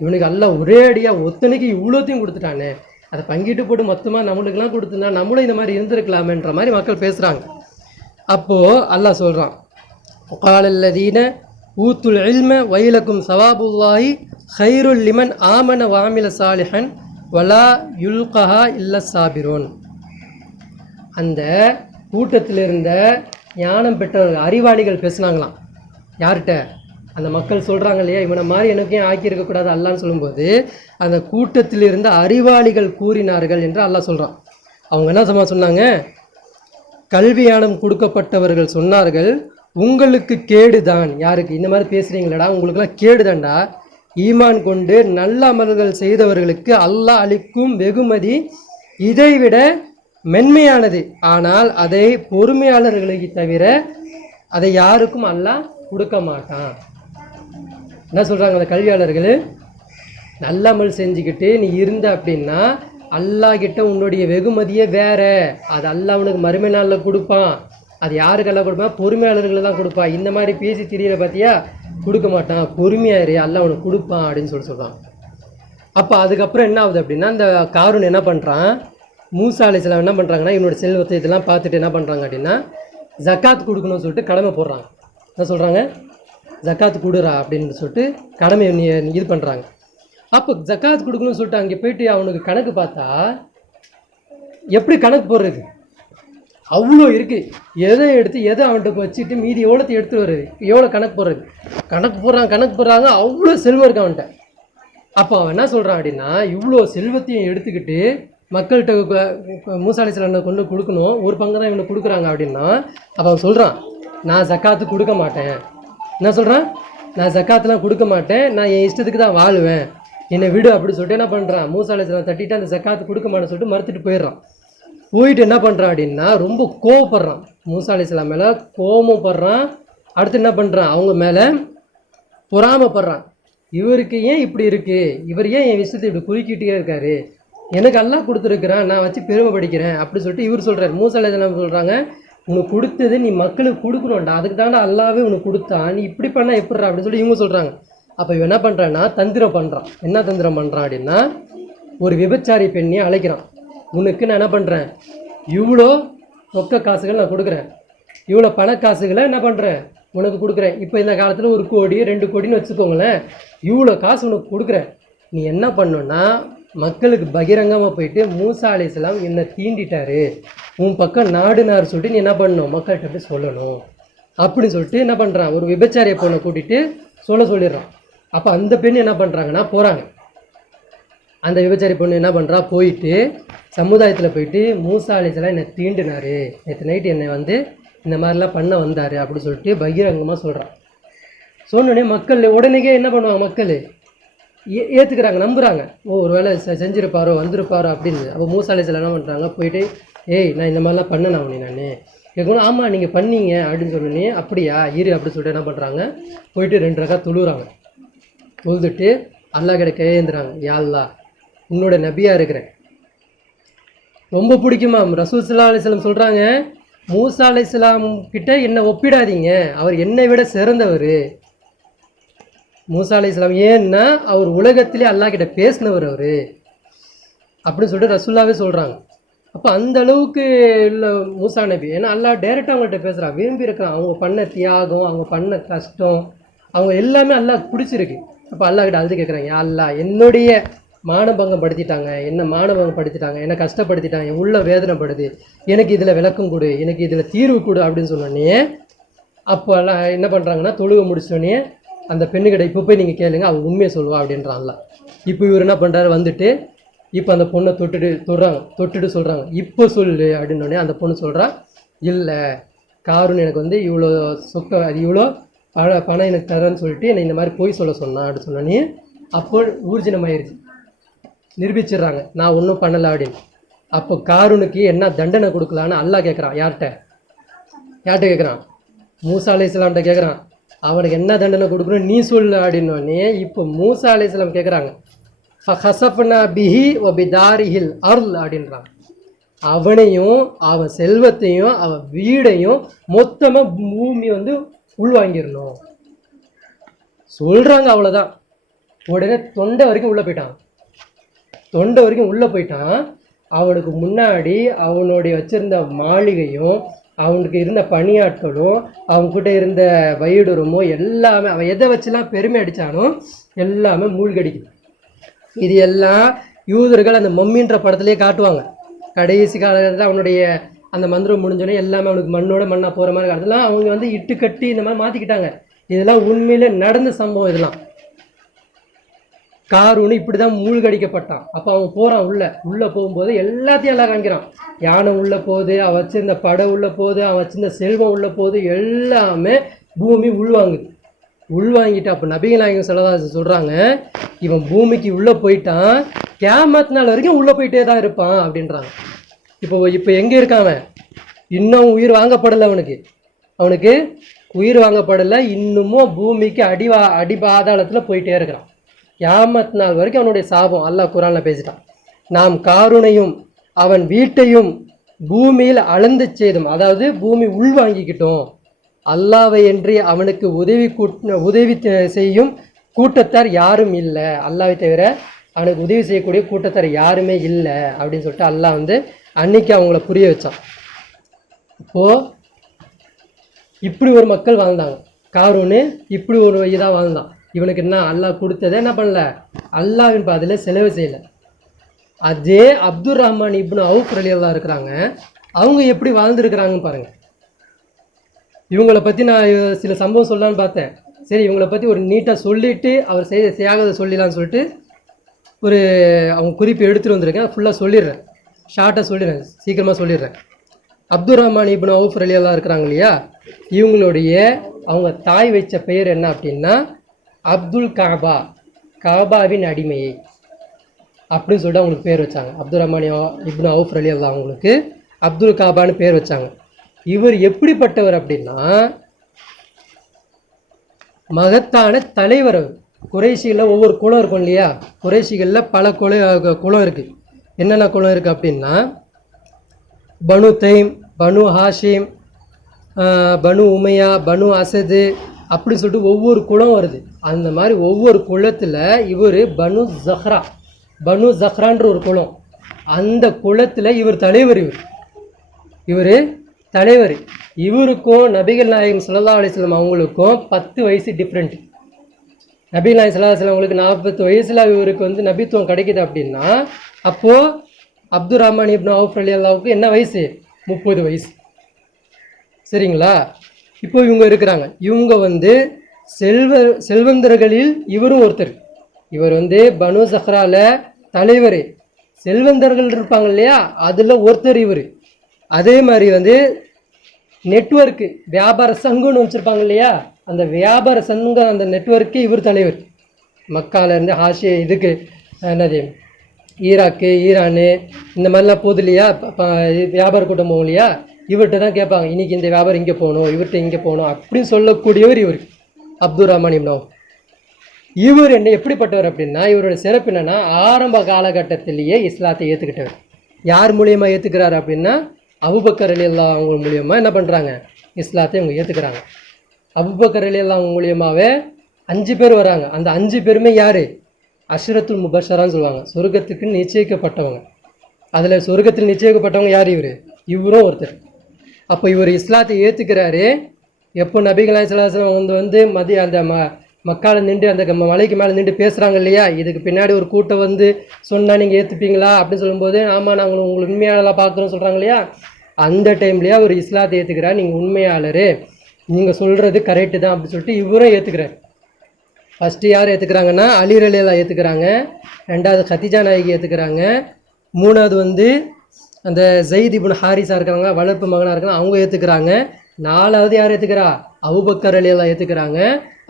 இவனுக்கு எல்லாம் ஒரே அடியாக ஒத்தனைக்கு இவ்வளோத்தையும் கொடுத்துட்டானே, அதை பங்கிட்டு போட்டு மொத்தமாக நம்மளுக்கெல்லாம் கொடுத்துருந்தா நம்மளும் இந்த மாதிரி இருந்திருக்கலாமேன்ற மாதிரி மக்கள் பேசுகிறாங்க. அப்போது அல்லாஹ் சொல்கிறான், காலல்லதீன ஊத்துல் இல்ம வயலக்கும் சவாபுல்லாஹி ஹைருல் லிமன் ஆமன வாமில சாலிஹன் வலா யுல்கஹா இல்ல சாபிரோன். அந்த கூட்டத்தில் இருந்த ஞானம் பெற்றவர்கள் அறிவாளிகள் பேசுனாங்களாம். யார்கிட்ட? அந்த மக்கள் சொல்கிறாங்க இல்லையா, இவனை மாதிரி எனக்கு ஏன் ஆக்கியிருக்கக்கூடாது அல்லான்னு சொல்லும்போது அந்த கூட்டத்தில் இருந்த அறிவாளிகள் கூறினார்கள் என்று அல்லாஹ் சொல்கிறான். அவங்க என்ன சொன்னாங்க? கல்வி ஞானம் கொடுக்கப்பட்டவர்கள் சொன்னார்கள், உங்களுக்கு கேடுதான். யாருக்கு? இந்த மாதிரி பேசுகிறீங்களடா, உங்களுக்குலாம் கேடுதான்டா. ஈமான் கொண்டு நல்ல அமல்கள் செய்தவர்களுக்கு அல்லாஹ் அளிக்கும் வெகுமதி இதைவிட மென்மையானது. ஆனால் அதை பொறுமையாளர்களுக்கு தவிர அதை யாருக்கும் அல்லாஹ் கொடுக்க மாட்டான். என்ன சொல்கிறாங்க அந்த கல்வியாளர்கள்? நல்ல அமல் செஞ்சுக்கிட்டு நீ இருந்த அப்படின்னா அல்லாஹ் கிட்ட உன்னுடைய வெகுமதியே வேற. அது அல்லாஹ் உனக்கு மறுமை நாளில் கொடுப்பான். அது யாருக்கெல்லாம் கொடுப்பான்? பொறுமையாளர்கள் தான் கொடுப்பான். இந்த மாதிரி பேசி தெரியல பார்த்தியா, கொடுக்க மாட்டான், பொறுமையாரு, அல்லாஹ் உனக்கு கொடுப்பான் அப்படின்னு சொல்கிறான். அப்போ அதுக்கப்புறம் என்ன ஆகுது அப்படின்னா, அந்த காரூன் என்ன பண்ணுறான், மூசா அலைஹிஸ்ஸலாம் என்ன பண்ணுறாங்கன்னா இவனோட செல்வத்தை இதெல்லாம் பார்த்துட்டு என்ன பண்ணுறாங்க அப்படின்னா ஜக்காத் கொடுக்கணும்னு சொல்லிட்டு கடமை போடுறாங்க. என்ன சொல்கிறாங்க? ஜக்காத் கொடுறா அப்படின்னு சொல்லிட்டு கடமை இது பண்ணுறாங்க. அப்போ ஜக்காத் கொடுக்கணும்னு சொல்லிட்டு அங்கே போயிட்டு அவனுக்கு கணக்கு பார்த்தா எப்படி கணக்கு போடுறது? அவ்வளோ இருக்குது. எதை எடுத்து எதை அவன்கிட்ட வச்சுட்டு மீதி எவ்வளோத்தை எடுத்துகிட்டு வருது, எவ்வளோ கணக்கு போடுறது? கணக்கு போடுறாங்க, அவ்வளோ செல்வம் இருக்கு அவன்கிட்ட. அப்போ அவன் என்ன சொல்கிறான் அப்படின்னா, இவ்வளோ செல்வத்தையும் எடுத்துக்கிட்டு மக்கள்கிட்ட மூசா அலைஹிஸ்ஸலாம் கொண்டு கொடுக்கணும், ஒரு பங்கு தான் இவனை கொடுக்குறாங்க அப்படின்னா, அப்போ அவன் சொல்கிறான், நான் ஜக்காத்து கொடுக்க மாட்டேன். என்ன சொல்கிறான்? நான் ஜக்காத்துலாம் கொடுக்க மாட்டேன், நான் என் இஷ்டத்துக்கு தான் வாழ்வேன், என்னை விடு அப்படின்னு சொல்லிட்டு என்ன பண்ணுறான், மூசா அலைஹிஸ்ஸலாம் தட்டிட்டு அந்த ஜக்காத்து கொடுக்க மாட்டேன்னு சொல்லிட்டு மறுத்துட்டு போயிடுறான். போயிட்டு என்ன பண்ணுறான் அப்படின்னா ரொம்ப கோவப்படுறான். மூசா அலைஹிஸ்ஸலாம் மேலே கோபப்படுறான். அடுத்து என்ன பண்ணுறான், அவங்க மேலே பொறாமப்படுறான். இவருக்கு ஏன் இப்படி இருக்குது, இவர் ஏன் என் விஷயத்தை இப்படி குறுக்கிட்டே இருக்காரு, எனக்கு அல்லாஹ் கொடுத்துருக்குறான், நான் வச்சு பெருமைப்படிக்கிறேன் அப்படின்னு சொல்லிட்டு இவர் சொல்கிறார். மூசா அலைஹிஸ்ஸலாம் சொல்கிறாங்க, உனக்கு கொடுத்தது நீ மக்களுக்கு கொடுக்கணும்டா, அதுக்கு தாண்டா அல்லாவே உனக்கு கொடுத்தான், நீ இப்படி பண்ணால் எப்படிறா அப்படின்னு சொல்லி இவங்க சொல்கிறாங்க. அப்போ இவன் என்ன பண்ணுறான்னா தந்திரம் பண்ணுறான். என்ன தந்திரம் பண்ணுறான் அப்படின்னா, ஒரு விபச்சாரி பெண்ணையை அழைக்கிறான். உனக்கு நான் என்ன பண்ணுறேன், இவ்வளோ ரொக்க காசுகள் நான் கொடுக்குறேன், இவ்வளோ பண காசுகளை என்ன பண்ணுறேன் உனக்கு கொடுக்குறேன். இப்போ இந்த காலத்தில் 1 கோடி 2 கோடின்னு வச்சுக்கோங்களேன், இவ்வளோ காசு உனக்கு கொடுக்குறேன். நீ என்ன பண்ணணுன்னா மக்களுக்கு பகிரங்கமாக போயிட்டு மூசா அலைஹிஸ்ஸலாம் என்னை தீண்டிட்டாரு, உன் பக்கம் நாடுனார் சொல்லிட்டு நீ என்ன பண்ணணும், மக்கள்கிட்ட போய் சொல்லணும் அப்படின்னு சொல்லிட்டு என்ன பண்ணுறான், ஒரு விபச்சாரிய பொண்ணை கூட்டிகிட்டு சொல்லிடுறான். அப்போ அந்த பெண் என்ன பண்ணுறாங்கன்னா போகிறாங்க. அந்த விபச்சாரி பொண்ணு என்ன பண்ணுறா, போயிட்டு சமுதாயத்தில் போயிட்டு மூசா அலைஹிஸ்ஸலாம் என்னை தீண்டினார், நேற்று நைட்டு என்னை வந்து இந்த மாதிரிலாம் பண்ண வந்தார் அப்படின்னு சொல்லிட்டு பகிரங்கமாக சொல்கிறான். சொன்னோடனே மக்கள் உடனேக்கே என்ன பண்ணுவாங்க, மக்கள் ஏற்றுக்கிறாங்க, நம்புகிறாங்க. ஒரு வேளை செஞ்சுருப்பாரோ வந்திருப்பாரோ அப்படின்னு. அப்போ மூசா அலைஹிஸ்ஸலாம் என்ன பண்ணுறாங்க, போயிட்டு ஏய் நான் இந்த மாதிரிலாம் பண்ணேன் அவனே நான் கேட்கணும், ஆமாம் நீங்கள் பண்ணீங்க அப்படின்னு சொன்னோன்னே அப்படியா இரு அப்படின்னு சொல்லிட்டு என்ன பண்ணுறாங்க, போயிட்டு 2 ரக்காத் தொழுகிறாங்க. தொழுதுட்டு அல்லாஹ் கிட்ட கையேந்துறாங்க, யா அல்லாஹ் உன்னோட நபியாக இருக்கிறேன், ரொம்ப பிடிக்குமா. ரசூல் ஸல்லல்லாஹு அலைஹி வஸல்லம் சொல்கிறாங்க, மூசா அலைஹிஸ்ஸலாம் கிட்ட என்னை ஒப்பிடாதீங்க, அவர் என்னை விட சிறந்தவர். மூசா அலைஹிஸ்ஸலாம் ஏன்னா அவர் உலகத்திலே அல்லாஹ் கிட்ட பேசினவர் அவர் அப்படின்னு சொல்லிட்டு ரசூல்லாவே சொல்கிறாங்க. அப்போ அந்த அளவுக்கு இல்லை மூசா நபி. ஏன்னா அல்லாஹ் டைரெக்டாக அவங்கள்ட்ட பேசுகிறான், விரும்பி இருக்கிறான். அவங்க பண்ண தியாகம், அவங்க பண்ண கஷ்டம், அவங்க எல்லாமே அல்லாஹ் பிடிச்சிருக்கு. அப்போ அல்லாஹ் கிட்ட அழுது கேட்குறாங்க, யா அல்லாஹ் என்னுடைய மானபங்கம் படுத்திட்டாங்க, என்ன மானபங்கம் படுத்திட்டாங்க, என்னை கஷ்டப்படுத்திட்டாங்க, என் உள்ள வேதனைப்படுது, எனக்கு இதில் விளக்கம் கொடு, எனக்கு இதில் தீர்வு கொடு அப்படின்னு சொன்னோடனே அப்போ எல்லாம் என்ன பண்ணுறாங்கன்னா தொழுகை முடிச்சோடனே அந்த பெண்ணுக்கிட்ட இப்போ போய் நீங்கள் கேளுங்க, அவள் உண்மையை சொல்லுவா அப்படின்றான்ல. இப்போ இவர் என்ன பண்ணுறாரு, வந்துட்டு இப்போ அந்த பொண்ணை தொட்டுட்டு சொல்கிறாங்க, இப்போ சொல்லு அப்படின்னோடனே அந்த பொண்ணு சொல்கிறா, இல்லை காரூன் எனக்கு வந்து இவ்வளோ இவ்வளோ பணம் எனக்கு தரேன்னு சொல்லிட்டு என்னை இந்த மாதிரி போய் சொல்ல சொன்னான் அப்படின்னு சொன்னோன்னே அப்போ ஊர்ஜினமாயிருச்சு, நிரூபிச்சிடுறாங்க நான் ஒன்றும் பண்ணலை அப்படின்னு. அப்போ காரூனுக்கு என்ன தண்டனை கொடுக்கலான்னு அல்லாஹ் கேட்குறான். யார்கிட்ட கேட்குறான்? மூசா அலைஹிஸ்ஸலாம்கிட்ட கேட்குறான். அவனுக்கு என்ன தண்டனை கொடுக்கணும் நீ சொல்லு அப்படின்னோடனே இப்போ மூசா அலைஹிஸ்ஸலாம் கேட்குறாங்க, ஃபஹஸஃப்னா பிஹி வ பிதாரிஹில் அர்ல் அப்படின்றான். அவனையும் அவன் செல்வத்தையும் அவன் வீடையும் மொத்தமாக பூமி வந்து உள்வாங்கிடணும் சொல்கிறாங்க. அவ்வளோதான். உடனே தொண்டை வரைக்கும் உள்ளே போயிட்டான். அவனுக்கு முன்னாடி அவனுடைய வச்சிருந்த மாளிகையும் அவனுக்கு இருந்த பணியாட்களும் அவன்கிட்ட இருந்த வயிடுரமும் எல்லாமே அவன் எதை வச்சுலாம் பெருமை அடித்தானோ எல்லாமே மூழ்கடிக்குது. இது எல்லாம் யூதர்கள் அந்த மம்மின்ற படத்துலேயே காட்டுவாங்க. கடைசி காலத்தில் அவனுடைய அந்த மந்திரம் முடிஞ்சோடனே எல்லாமே அவனுக்கு மண்ணோட மண்ணாக போகிற மாதிரி அதெல்லாம் அவங்க வந்து இட்டு கட்டி இந்த மாதிரி மாற்றிக்கிட்டாங்க. இதெல்லாம் உண்மையிலே நடந்த சம்பவம். இதெல்லாம் காரூன் இப்படி தான் மூழ்கடிக்கப்பட்டான். அப்போ அவன் போகிறான் உள்ளே போகும்போது எல்லாத்தையும் எல்லாம் காமிக்கிறான். யானை உள்ளே போகுது, அவன் வச்சிருந்த படை உள்ளே போகுது, அவன் வச்சிருந்த செல்வம் உள்ளே போகுது, எல்லாமே பூமி உள்வாங்கிட்டு அப்போ நபிகள் நாயகம் ஸல்லல்லாஹு அலைஹி வஸல்லம் சொல்கிறாங்க, இவன் பூமிக்கு உள்ளே போயிட்டான், கியாமத் நாள் வரைக்கும் உள்ளே போயிட்டே தான் இருப்பான் அப்படின்றாங்க. இப்போ எங்கே இருக்கான் அவன்? இன்னும் உயிர் வாங்கப்படலை. அவனுக்கு உயிர் வாங்கப்படலை. இன்னமும் பூமிக்கு அடிபாதாளத்தில் போயிட்டே இருக்கிறான். கியாமத் நாள் வரைக்கும் அவனுடைய சாபம். அல்லாஹ் குர்ஆனில் பேசிட்டான், நாம் காரூனையும் அவன் வீட்டையும் பூமியில் அளந்து செய்தோம். அதாவது பூமி உள்வாங்கிக்கிட்டோம். அல்லாஹ்வை என்று அவனுக்கு உதவி செய்யும் கூட்டத்தார் யாரும் இல்லை. அல்லாஹ்வை தவிர அவனுக்கு உதவி செய்யக்கூடிய கூட்டத்தார் யாருமே இல்லை அப்படின்னு சொல்லிட்டு அல்லாஹ் வந்து அன்னைக்கு அவங்கள புரிய வச்சான். இப்போது இப்படி ஒரு மக்கள் வாழ்ந்தாங்க. காரூனு இப்படி ஒரு இதாக வாழ்ந்தான். இவனுக்கு என்ன அல்லாஹ் கொடுத்ததை என்ன பண்ணல, அல்லாஹ்வின் பாதையில் செலவு செய்யலை. அதே அப்துல் ரஹ்மான் இப்னு அவுஃப் ரலியல்லாஹு இருக்கிறாங்க, அவங்க எப்படி வாழ்ந்துருக்கிறாங்கன்னு பாருங்கள். இவங்களை பற்றி நான் சில சம்பவம் சொல்லலான்னு பார்த்தேன். சரி, இவங்களை பற்றி ஒரு நீட்டாக சொல்லிவிட்டு அவர் செய்த தியாகத்தை சொல்லிடலான்னு சொல்லிட்டு ஒரு அவங்க குறிப்பு எடுத்துகிட்டு வந்திருக்கேன். ஃபுல்லாக சொல்லிடுறேன், ஷார்ட்டாக சொல்லிடுறேன், சீக்கிரமாக சொல்லிடுறேன். அப்துல் ரஹ்மான் இப்னு அவுஃப் ரலியல்லாஹு இருக்கிறாங்க இல்லையா, இவங்களுடைய அவங்க தாய் வச்ச பெயர் என்ன அப்படின்னா அப்துல் காபா, காபாவின் அடிமையை அப்படின்னு சொல்லிட்டு அவங்களுக்கு பேர் வச்சாங்க. அப்துல் ரஹ்மான் இப்னு அவுஃப் ரலியல்லாஹு அவங்களுக்கு அப்துல் காபான்னு பேர் வச்சாங்க. இவர் எப்படிப்பட்டவர் அப்படின்னா மகத்தான தலைவர். அவர் குறைஷிகளில் ஒவ்வொரு குலம் இருக்கும் இல்லையா, குறைஷிகளில் பல குலம் இருக்குது. என்னென்ன குலம் இருக்குது அப்படின்னா பனு தைம், பனு ஹாஷிம், பனு உமையா, பனு அசது அப்படி சொல்லிட்டு ஒவ்வொரு குலம் வருது. அந்த மாதிரி ஒவ்வொரு குலத்தில் இவர் பனு ஜஹ்ரான்ற ஒரு குலம். அந்த குலத்தில் இவர் தலைவர். இவருக்கும் நபிகள் நாயகம் ஸல்லல்லாஹு அலைஹி வஸல்லம் அவங்களுக்கும் 10 வயசு டிஃப்ரெண்ட். நபிகள் நாயகம் ஸல்லல்லாஹு அலைஹி வஸல்லம் அவங்களுக்கு 40 வயசில் இவருக்கு வந்து நபித்துவம் கிடைக்குது அப்படின்னா அப்போது அப்துல் ரஹ்மான் இப்னு அவுஃப் ரலியல்லாஹுக்கு என்ன வயசு? 30 வயசு. சரிங்களா? இப்போ இவங்க இருக்கிறாங்க. இவங்க வந்து செல்வந்தர்களில் இவரும் ஒருத்தர். இவர் வந்து பனு ஜஹ்ரால தலைவர். செல்வந்தர்கள் இருப்பாங்க இல்லையா, அதில் ஒருத்தர் இவர். அதே மாதிரி வந்து நெட்வொர்க்கு வியாபார சங்கம்னு வச்சுருப்பாங்க இல்லையா, அந்த வியாபார சங்கம் அந்த நெட்வொர்க்கு இவர் தலைவர். மக்காலேருந்து ஹாஷியா இதுக்கு என்னது ஈராக்கு, ஈரானு இந்த மாதிரிலாம் போகுது இல்லையா, வியாபார கூட்டம் போகும் இல்லையா, இவர்கிட்ட தான் கேட்பாங்க இன்றைக்கி இந்த வியாபாரம் இங்கே போகணும், இவர்கிட்ட இங்கே போகணும் அப்படின்னு சொல்லக்கூடியவர் இவர் அப்துல் ரஹ்மான் இப்னு அவுஃப். இவர் என்ன எப்படிப்பட்டவர் அப்படின்னா இவரோட சிறப்பு என்னென்னா ஆரம்ப காலகட்டத்திலேயே இஸ்லாத்தை ஏற்றுக்கிட்டவர். யார் மூலியமாக ஏற்றுக்கிறாரு அப்படின்னா அபூபக்கர் ரலியல்லாஹு அவங்க மூலியமாக என்ன பண்ணுறாங்க, இஸ்லாத்தை அவங்க ஏற்றுக்கிறாங்க. அபூபக்கர் ரலியல்லாஹு அவங்க மூலியமாகவே 5 பேர் வராங்க. அந்த 5 பேருமே யார்? அஷ்ரத்துல் முபஷரான்னு சொல்லுவாங்க, சொர்க்கத்துக்கு நிச்சயிக்கப்பட்டவங்க. அதில் சொர்க்கத்தில் நிச்சயிக்கப்பட்டவங்க யார்? இவரும் ஒருத்தர். அப்போ இவர் இஸ்லாத்தை ஏற்றுக்கிறாரு. எப்போ நபிகள் நாயகம் ஸல்லல்லாஹு அலைஹி வஸல்லம் வந்து மதிய அந்த மக்கால நின்று அந்த மலைக்கு மேலே நின்று பேசுகிறாங்க இல்லையா, இதுக்கு பின்னாடி ஒரு கூட்டம் வந்து சொன்னால் நீங்கள் ஏற்றுப்பீங்களா அப்படின்னு சொல்லும்போது ஆமாம் நாங்கள் உங்களுக்கு உண்மையாளராக பார்க்குறோன்னு சொல்கிறாங்க இல்லையா, அந்த டைம்லேயே அவர் இஸ்லாத்தை ஏற்றுக்கிறார். நீங்கள் உண்மையாளர், நீங்கள் சொல்கிறது கரெக்டு தான் அப்படின்னு சொல்லிட்டு இவரும் ஏற்றுக்கிறார். ஃபஸ்ட்டு யார் ஏற்றுக்கிறாங்கன்னா அலி ரலியல்லாஹு ஏற்றுக்கிறாங்க, 2வது கதீஜா நாயகி ஏற்றுக்கிறாங்க, 3வது வந்து அந்த ஸைத் இப்னு ஹாரிஸா இருக்காங்க, வளர்ப்பு மகனாக இருக்காங்க, அவங்க ஏற்றுக்கிறாங்க, 4வது யார் ஏற்றுக்கிறா? அபூபக்கர் ரலியல்லாஹு ஏற்றுக்கிறாங்க.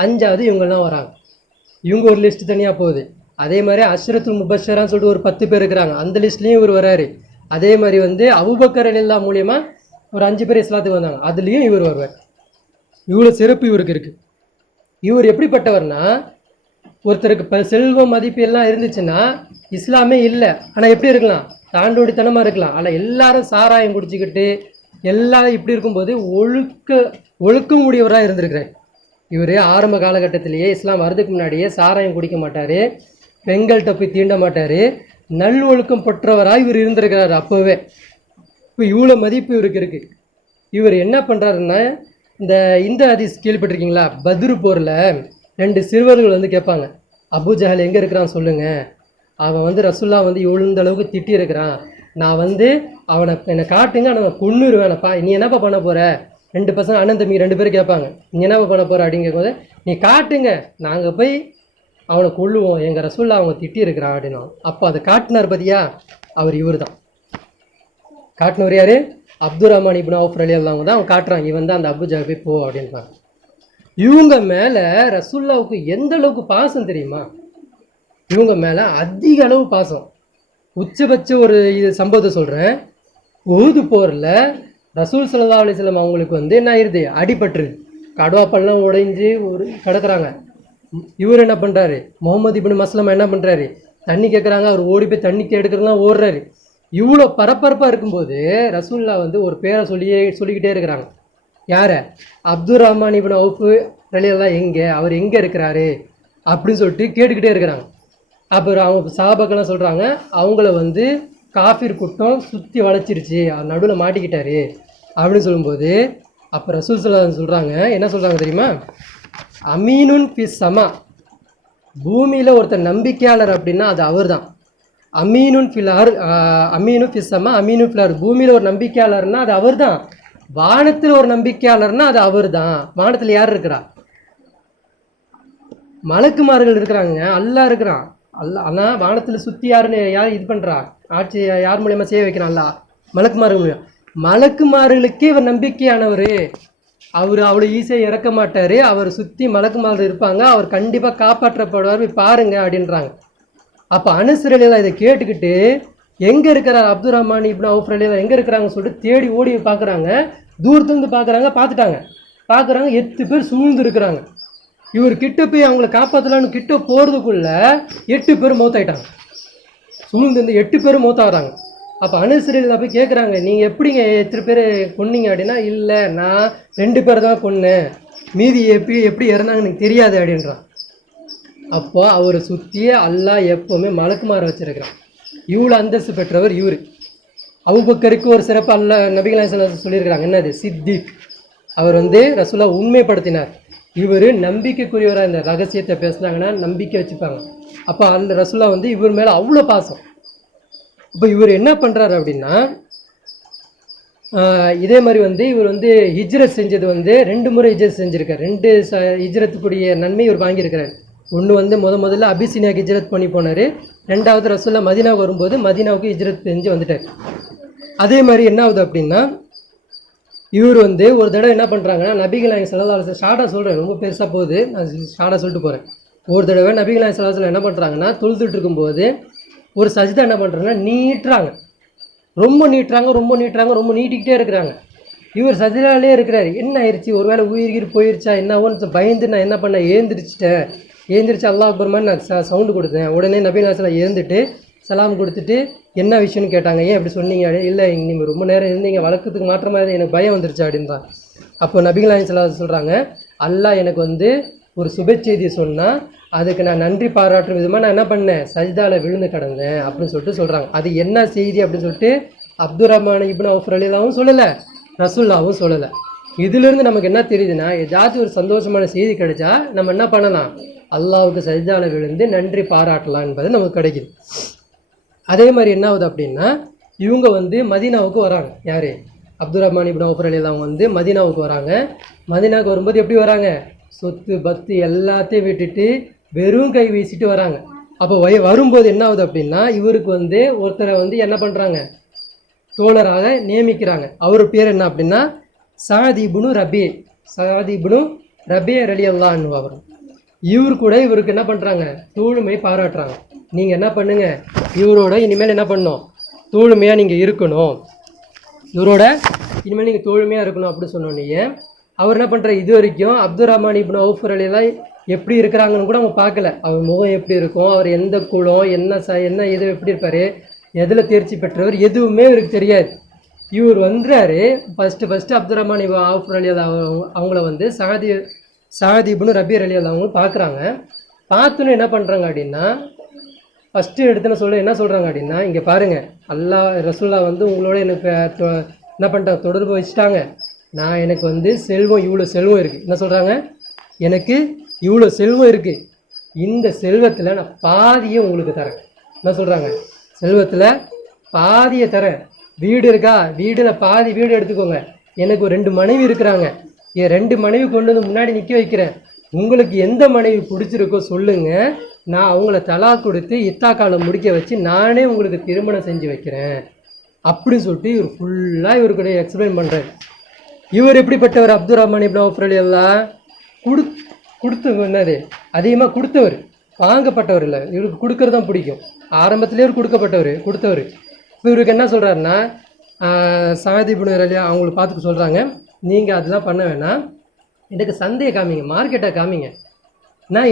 5வது இவங்கெல்லாம் வராங்க. இவங்க ஒரு லிஸ்ட் தனியாக போகுது. அதே மாதிரி அஷ்ரத்துல் முபஷரான்னு சொல்லிட்டு ஒரு 10 பேர் இருக்கிறாங்க, அந்த லிஸ்ட்லேயும் இவர் வராரு. அதே மாதிரி வந்து அபூபக்கர் ரலியல்லாஹு மூலியமா ஒரு 5 பேர் இஸ்லாத்துக்கு வந்தாங்க, அதுலேயும் இவர் வருவார். இவ்வளோ சிறப்பு இவருக்கு இருக்குது. இவர் எப்படிப்பட்டவர்னா, ஒருத்தருக்கு செல்வம் மதிப்பு எல்லாம் இருந்துச்சுன்னா இஸ்லாமே இல்லை, ஆனால் எப்படி இருக்கலாம், தாண்டோடித்தனமாக இருக்கலாம். ஆனால் எல்லாரும் சாராயம் குடிச்சிக்கிட்டு எல்லாரும் இப்படி இருக்கும்போது ஒழுக்கம் உடையவராக இருந்திருக்கிறார். இவர் ஆரம்ப காலகட்டத்திலேயே இஸ்லாம் வரதுக்கு முன்னாடியே சாராயம் குடிக்க மாட்டார், பெண்கள்கிட்ட போய் தீண்ட மாட்டார், நல்லொழுக்கம் பெற்றவராக இவர் இருந்திருக்கிறார் அப்போவே. இப்போ இவ்வளோ மதிப்பு இவருக்கு இருக்குது. இவர் என்ன பண்ணுறாருன்னா, இந்த ஹதீஸ் கேள்விப்பட்டிருக்கீங்களா, பத்ரு போரில் 2 சிறுவர்கள் வந்து கேட்பாங்க, அபூஜஹல் எங்கே இருக்கிறான்னு சொல்லுங்கள், அவன் வந்து ரசூல்லா வந்து இவ்வளோ அளவுக்கு திட்டி இருக்கிறான், நான் வந்து அவனை என்னை காட்டுங்க, நான் கொன்னுருவேனப்பா, நீ என்னப்பா பண்ண போகிற. 2 பசங்க அண்ணன் தம்பி 2 பேர் கேட்பாங்க, நீ என்னப்பா பண்ண போகிற அப்படின்னு கேட்கும்போது, நீ காட்டுங்க, நாங்கள் போய் அவனை கொல்லுவோம், எங்கள் ரசூல்லா அவங்க திட்டி இருக்கிறான் அப்படின்னா. அப்போ அதை காட்டினார் பார்த்தியா, அவர் இவர் தான் காட்டினவர். யார்? அப்துல் ரஹ்மான் இப்னு அவுஃப் ரலியல்லாஹு தான் அவன் காட்டுறான், இவன் தான் அந்த அபூஜஹல் போய் போ அப்படின்றான். இவங்க மேலே ரசூல்லாவுக்கு எந்த அளவுக்கு பாசம் தெரியுமா, இவங்க மேலே அதிக அளவு பாசம். உச்சபட்ச ஒரு சம்பவத்தை சொல்கிறேன். உஹுது போரில் ரசூல் ஸல்லல்லாஹு அலைஹி வஸல்லம் அவங்களுக்கு வந்து என்ன ஆயிடுது, அடிபட்டுருது, கடுவாப்பெல்லாம் உடைஞ்சு ஒரு கிடக்குறாங்க. இவர் என்ன பண்ணுறாரு, முகமது இப்னு மஸ்லமா என்ன பண்ணுறாரு, தண்ணி கேட்குறாங்க, அவர் ஓடி போய் தண்ணி எடுக்கிறதுலாம் ஓடுறாரு. இவ்வளோ பரபரப்பாக இருக்கும்போது ரசூல்லா வந்து ஒரு பேரை சொல்லிக்கிட்டே இருக்கிறாங்க. யாரை? அப்துல் ரஹ்மான் இப்னு அவுஃப் ரலியல்லாஹு எங்கே, அவர் எங்கே இருக்கிறாரு அப்படின்னு சொல்லிட்டு கேட்டுக்கிட்டே இருக்கிறாங்க. அப்புறம் அவங்க சஹாபாக்கெல்லாம் சொல்கிறாங்க, அவங்கள வந்து காஃபிர் கூட்டம் சுற்றி வளைச்சிருச்சு, அவர் நடுவில் மாட்டிக்கிட்டாரு அப்படின்னு சொல்லும்போது, அப்போ ரசூல் ஸல்லல்லாஹு அலைஹி வஸல்லம் சொல்கிறாங்க, என்ன சொல்கிறாங்க தெரியுமா, அமீனுன் ஃபிஸ் ஸமா, பூமியில் ஒருத்தர் நம்பிக்கையாளர் அப்படின்னா அது அவர் தான். அமீனுன் ஃபிஸ் ஸமா அமீனுன் ஃபில் அர்த், பூமியில் ஒரு நம்பிக்கையாளர்னா அது அவர் தான். வானத்தில் ஒரு நம்பிக்கையாளர்னா அது அவர் தான். வானத்தில் யார் இருக்கிறா? மலக்குமார்கள் இருக்கிறாங்க, அல்லாஹ் இருக்கிறான். ஆனால் வானத்தில் சுற்றி யார் இது பண்ணுறா, ஆட்சி யார் மூலியமாக செய்ய வைக்கிறான்? அல்லாஹ். மலக்குமார்கள் மூலியம். மலக்குமார்களுக்கே இவர் நம்பிக்கையானவர், அவர் அவ்வளோ ஈஸியாக இறக்க மாட்டார், அவர் சுற்றி மலக்குமார்கள் இருப்பாங்க, அவர் கண்டிப்பாக காப்பாற்றப்படுவார், பாருங்க அப்படின்றாங்க. அப்போ அனஸ் ரலியல்லாஹு இதை கேட்டுக்கிட்டு எங்கே இருக்கிறார் அப்துல் ரஹ்மான் இப்னு அவுஃப் ரலியல்லாஹு எங்கே இருக்கிறாங்கன்னு சொல்லிட்டு தேடி ஓடி பார்க்குறாங்க. தூரத்துலேருந்து பார்க்குறாங்க, பார்க்குறாங்க 8 பேர் சூழ்ந்து இருக்கிறாங்க. இவர் கிட்ட போய் அவங்கள காப்பாற்றலான்னு கிட்ட போகிறதுக்குள்ள 8 பேர் மௌத்தாயிட்டாங்க. சூழ்ந்து இந்த 8 பேரும் மௌத்தாகிறாங்க. அப்போ அனஸ் ரலியல்லாஹு போய் கேட்குறாங்க, நீங்கள் எப்படிங்க 8 பேர் கொன்னீங்க அப்படின்னா, இல்லை நான் 2 பேர் தான் கொன்னேன், மீதி எப்படி இறந்தாங்கன்னு எனக்கு தெரியாது அப்படின்றான். அப்போ அவரை சுற்றியே அல்லாஹ் எப்போவுமே மலக்குமார வச்சிருக்கிறான். இவ்வளோ அந்தஸ்து பெற்றவர் இவர். அபூபக்கருக்கு ஒரு சிறப்பு அல்லாஹ் நபிகள் நாயகம் ஸல்லல்லாஹு அலைஹி வஸல்லம் சொல்லியிருக்கிறாங்க, என்னது, சித்திக். அவர் வந்து ரசூலா உண்மைப்படுத்தினார். இவர் நம்பிக்கைக்குரியவராக இந்த ரகசியத்தை பேசுனாங்கன்னா நம்பிக்கை வச்சுப்பாங்க. அப்போ அந்த ரசூலா வந்து இவர் மேலே அவ்வளோ பாசம். இப்போ இவர் என்ன பண்ணுறாரு அப்படின்னா, இதே மாதிரி வந்து இவர் வந்து ஹிஜ்ரத் செஞ்சது வந்து 2 முறை ஹிஜ்ரத் செஞ்சுருக்கார். 2 ஹிஜ்ரத்துக்குரிய நன்மை இவர் வாங்கியிருக்கிறார். ஒன்று வந்து முதல்ல அபிசினியாவுக்கு ஹிஜ்ரத் பண்ணி போனார். 2வது ரசூல்லா மதீனாவுக்கு வரும்போது மதீனாவுக்கு ஹிஜ்ரத் செஞ்சு வந்துட்டார். அதே மாதிரி என்ன ஆகுது அப்படின்னா, இவர் வந்து ஒரு தடவை என்ன பண்ணுறாங்கன்னா, நபிகள் நாயகம் ஸல்லல்லாஹு அலைஹி வஸல்லம் ஷார்ட்டாக சொல்கிறேன், ரொம்ப பெருசாக போகுது, நான் ஷார்ட்டாக சொல்லிட்டு போகிறேன். ஒரு தடவை நபிகள் நாயகம் ஸல்லல்லாஹு அலைஹி வஸல்லம் என்ன பண்ணுறாங்கன்னா, தொழுதுட்டு இருக்கும்போது ஒரு சஜ்தா என்ன பண்ணுறாங்கன்னா நீட்டுறாங்க, ரொம்ப நீட்டிக்கிட்டே இருக்கிறாங்க. இவர் சஜ்தாலே இருக்கிறார். என்ன ஆயிடுச்சு, ஒரு வேளை உயிர் போயிடுச்சா என்னவோன்னு பயந்து நான் என்ன பண்ணேன், எழுந்திரிச்சு அல்லாஹ் அக்பர் மாதிரி நான் சவுண்டு கொடுத்தேன். உடனே நபி நாயகம் எழுந்துட்டு சலாம் கொடுத்துட்டு என்ன விஷயம்னு கேட்டாங்க. ஏன் அப்படி சொன்னீங்க? இல்லை, நீங்கள் ரொம்ப நேரம் இருந்தீங்க, வழக்கத்துக்கு மாற்றமாக எனக்கு பயம் வந்துருச்சு அப்படின்றான். அப்போ நபிகள் நாயகம் ஸல்லல்லாஹு அலைஹி வஸல்லம் சொல்கிறாங்க, அல்லாஹ் எனக்கு வந்து ஒரு சுப செய்தி சொன்னால் அதுக்கு நான் நன்றி பாராட்டும் விதமாக நான் என்ன பண்ணேன், சஜ்தாவில் விழுந்து கிடந்தேன் அப்படின்னு சொல்கிறாங்க. அது என்ன செய்தி அப்படின்னு சொல்லிட்டு அப்துல் ரஹ்மான் இப்னு அவுஃப் ரலியல்லாஹு சொல்லலை, ரசூலுல்லாஹும் சொல்லலை. இதிலிருந்து நமக்கு என்ன தெரியுதுன்னா, ஏதாச்சும் ஒரு சந்தோஷமான செய்தி கிடைச்சா நம்ம என்ன பண்ணலாம், அல்லாஹ்வுக்கு சஜ்தாவில் விழுந்து நன்றி பாராட்டலாம் என்பது நமக்கு கிடைக்குது. அதே மாதிரி என்ன ஆகுது அப்படின்னா, இவங்க வந்து மதீனாவுக்கு வராங்க. யார்? அப்துல் ரஹ்மான் இப்னு அவுஃப் ரலியல்லாஹு வந்து மதீனாவுக்கு வராங்க. மதீனாவுக்கு வரும்போது எப்படி வராங்க, சொத்து பத்து எல்லாத்தையும் விட்டுட்டு வெறும் கை வீசிட்டு வராங்க. அப்போ வரும்போது என்ன ஆகுது அப்படின்னா, இவருக்கு வந்து ஒருத்தரை வந்து என்ன பண்ணுறாங்க, தோழராக நியமிக்கிறாங்க. அவர் பேர் என்ன அப்படின்னா, சாத் இப்னு ரபி. சஅத் இப்னு ரபீ ரலியல்லாஹு அன்ஹு அவர். இவர் கூட இவருக்கு என்ன பண்ணுறாங்க, தூய்மை பாராட்டுறாங்க. நீங்கள் என்ன பண்ணுங்க, இவரோட இனிமேல் என்ன பண்ணணும், தூய்மையாக நீங்கள் இருக்கணும், இவரோட இனிமேல் நீங்கள் தூய்மையாக இருக்கணும் அப்படின்னு சொன்னோன்னே அவர் என்ன பண்ணுறாரு, இது வரைக்கும் அப்துல் ரஹ்மான் இப்னு அவுஃப் ரலியல்லாஹு எப்படி இருக்கிறாங்கன்னு கூட அவங்க பார்க்கல. அவர் முகம் எப்படி இருக்கும், அவர் எந்த குலம், என்ன இது எப்படி இருப்பார், எதில் தேர்ச்சி பெற்றவர், எதுவுமே இவருக்கு தெரியாது. இவர் வந்துறாரு ஃபஸ்ட்டு அப்துல் ரஹ்மான் இப்னு அவுஃப் ரலியல்லாஹு அவங்கள வந்து சஅத் இப்னு ரபீ ரலியல்லாஹு அவங்க பார்க்குறாங்க. பார்த்தோன்னே என்ன பண்ணுறாங்க அப்படின்னா, ஃபஸ்ட்டு எடுத்துன்னு என்ன சொல்கிறாங்க அப்படின்னா, இங்கே பாருங்கள், அல்லாஹ் ரசூல்லா வந்து உங்களோட எனக்கு என்ன பண்ணிட்டாங்க, தொடர்பு வச்சுட்டாங்க. எனக்கு வந்து செல்வம், இவ்வளோ செல்வம் இருக்குது. என்ன சொல்கிறாங்க, எனக்கு இவ்வளோ செல்வம் இருக்குது, இந்த செல்வத்தில் நான் பாதியை உங்களுக்கு தரேன். என்ன சொல்கிறாங்க, செல்வத்தில் பாதியை தரேன். வீடு இருக்கா, வீடில் பாதி வீடு எடுத்துக்கோங்க. எனக்கு ஒரு 2 மனைவி இருக்கிறாங்க, என் 2 மனைவி கொண்டு வந்து முன்னாடி நிற்க வைக்கிறேன். உங்களுக்கு எந்த மனைவி பிடிச்சிருக்கோ சொல்லுங்கள், நான் அவங்கள தலா கொடுத்து இத்தாக்காலம் முடிக்க வச்சு நானே உங்களுக்கு திருமணம் செஞ்சு வைக்கிறேன் அப்படின்னு சொல்லிட்டு இவர் ஃபுல்லாக இவருக்கு எக்ஸ்பிளைன் பண்ணுறாரு. இவர் எப்படிப்பட்டவர், அப்துல் ரஹ்மான் இப்னு அவுஃப் ரலியல்லாஹு கொடுத்து என்னது அதிகமாக கொடுத்தவர், வாங்கப்பட்டவர் இல்லை. இவருக்கு கொடுக்கறது தான் பிடிக்கும். ஆரம்பத்திலே இவர் கொடுத்தவர். இப்போ இவருக்கு என்ன சொல்கிறாருன்னா, சஅத் இப்னு ரலியல்லாஹு அவங்களுக்கு பார்த்துட்டு சொல்கிறாங்க, நீங்கள் அதெல்லாம் பண்ண வேணாம், எனக்கு சந்தையை காமிங்க, மார்க்கெட்டை காமிங்க,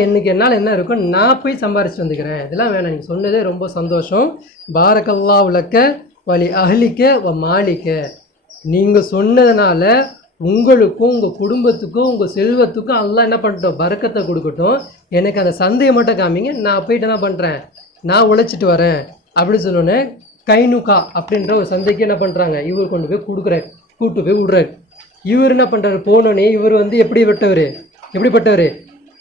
என்னால் என்ன இருக்கும் நான் போய் சம்பாரிச்சு வந்துக்கிறேன், இதெல்லாம் வேணாம், நீங்கள் சொன்னதே ரொம்ப சந்தோஷம். பாரக்கல்லாஹு லக்க வலி அஹ்லிக்க வ மாலிக்க, நீங்கள் சொன்னதுனால உங்களுக்கும் உங்கள் குடும்பத்துக்கும் உங்கள் செல்வத்துக்கும் அல்லாஹ் என்ன பண்ணிட்டோம், பரக்கத்தை கொடுக்கட்டும். எனக்கு அந்த சந்தையை மட்டும் காமிங்க, நான் போயிட்டு என்ன பண்ணுறேன், நான் உழைச்சிட்டு வரேன் அப்படின்னு சொன்னோன்னே கைனுக்கா அப்படின்ற ஒரு சந்தைக்கு என்ன பண்ணுறாங்க, இவர் கொண்டு போய் கூப்பிட்டு போய் விடுறாரு. இவர் என்ன பண்ணுறாரு, போனோடனே இவர் வந்து எப்படிப்பட்டவர்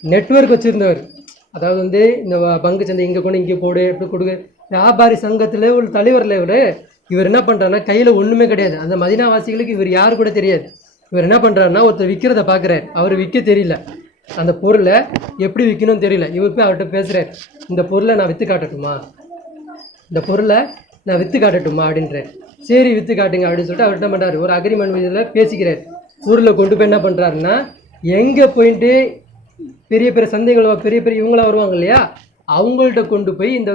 நெட்வொர்க் வச்சுருந்தவர். அதாவது வந்து இந்த பங்கு சந்தை இங்கே கொண்டு இங்கே போடு எப்படி கொடுக்கு, வியாபாரி சங்கத்தில் ஒரு தலைவரில் இவர் என்ன பண்ணுறாருன்னா, கையில் ஒன்றுமே கிடையாது. அந்த மதீனாவாசிகளுக்கு இவர் யாரு கூட தெரியாது. இவர் என்ன பண்ணுறாருன்னா, ஒருத்தர் விற்கிறத பார்க்குறாரு, அவர் விற்க தெரியல, அந்த பொருளை எப்படி விற்கணும்னு தெரியல. இவர் போய் அவர்கிட்ட பேசுகிறார், இந்த பொருளை நான் விற்று காட்டட்டுமா, அப்படின்றார். சரி விற்று காட்டுங்க அப்படின்னு சொல்லிட்டு அவர் என்ன பண்ணுறாரு, ஒரு அக்ரிமெண்ட் இதில் பேசிக்கிறார். ஊரில் கொண்டு போய் என்ன பண்ணுறாருன்னா, எங்கே போயிட்டு பெரிய சந்தைகள் பெரிய இவங்களாம் வருவாங்க இல்லையா, அவங்கள்ட்ட கொண்டு போய் இது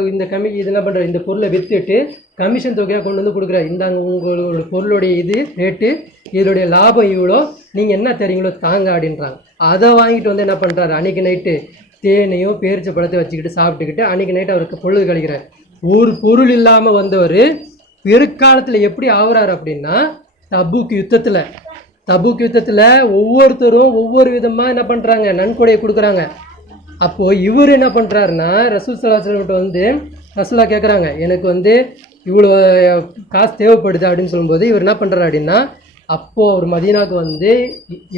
என்ன பண்ணுறாரு, இந்த பொருளை விற்றுட்டு கமிஷன் தொகையாக கொண்டு வந்து கொடுக்குறாரு. இந்தாங்க உங்களோட பொருளுடைய இது ரேட்டு, இதோடைய லாபம் இவ்வளோ, நீங்கள் என்ன தரீங்களோ தாங்க அப்படின்றாங்க. அதை வாங்கிட்டு வந்து என்ன பண்ணுறாரு, அன்றைக்கி நைட்டு தேனையும் பேரிச்ச பழத்தை வச்சுக்கிட்டு சாப்பிட்டுக்கிட்டு அன்றைக்கி நைட்டு அவருக்கு பொழுது கழிக்கிறார். ஒரு பொருள் இல்லாமல் வந்தவர் பிற்காலத்தில் எப்படி ஆகுறாரு அப்படின்னா, தபூக் யுத்தத்தில் ஒவ்வொருத்தரும் ஒவ்வொரு விதமாக என்ன பண்ணுறாங்க, நன்கொடையை கொடுக்குறாங்க. அப்போது இவர் என்ன பண்ணுறாருன்னா, ரசூல் ஸல்லல்லாஹு அலைஹி வஸல்லம் வந்து ரசூலா கேட்குறாங்க, எனக்கு வந்து இவ்வளோ காசு தேவைப்படுது அப்படின்னு சொல்லும்போது இவர் என்ன பண்ணுறாரு அப்படின்னா, அப்போது அவர் மதீனாவுக்கு வந்து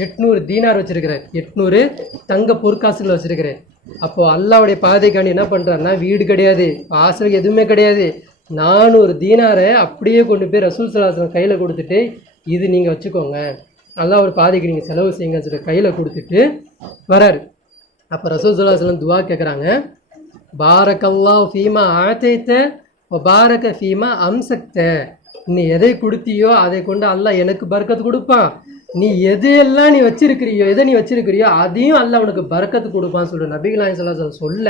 800 தீனார் வச்சுருக்கிறார், 800 தங்க பொற்காசுகள் வச்சுருக்கிறார். அப்போது அல்லாவுடைய பாதைக்காண்டி என்ன பண்ணுறாருன்னா, வீடு கிடையாது, வாசல் எதுவுமே கிடையாது, 400 தீனாரை அப்படியே கொண்டு போய் ரசூல் ஸல்லல்லாஹு அலைஹி வஸல்லம் கையில் கொடுத்துட்டு, இது நீங்கள் வச்சுக்கோங்க, அல்லாஹ் ஒரு பாதைக்கு நீங்கள் செலவு செய்யுங்கன்னு சொல்லிட்டு கையில் கொடுத்துட்டு வராரு. அப்போ ரசூல் ஸல்லல்லாஹு அலைஹி வஸல்லம் துவா கேட்குறாங்க, பாரக்கல்லாஹு ஃபீமா ஆதைத்த வ பாரக ஃபீமா அம்சக்த, நீ எதை கொடுத்தியோ அதை கொண்டு அல்லாஹ் எனக்கு பரக்கத்து கொடுப்பான், நீ எதையெல்லாம் நீ வச்சிருக்கிறியோ அதையும் அல்லாஹ் உனக்கு பரக்கத்து கொடுப்பான்னு சொல்லிட்டு நபிகள் நாயகம் ஸல்லல்லாஹு அலைஹி வஸல்லம் சொல்ல,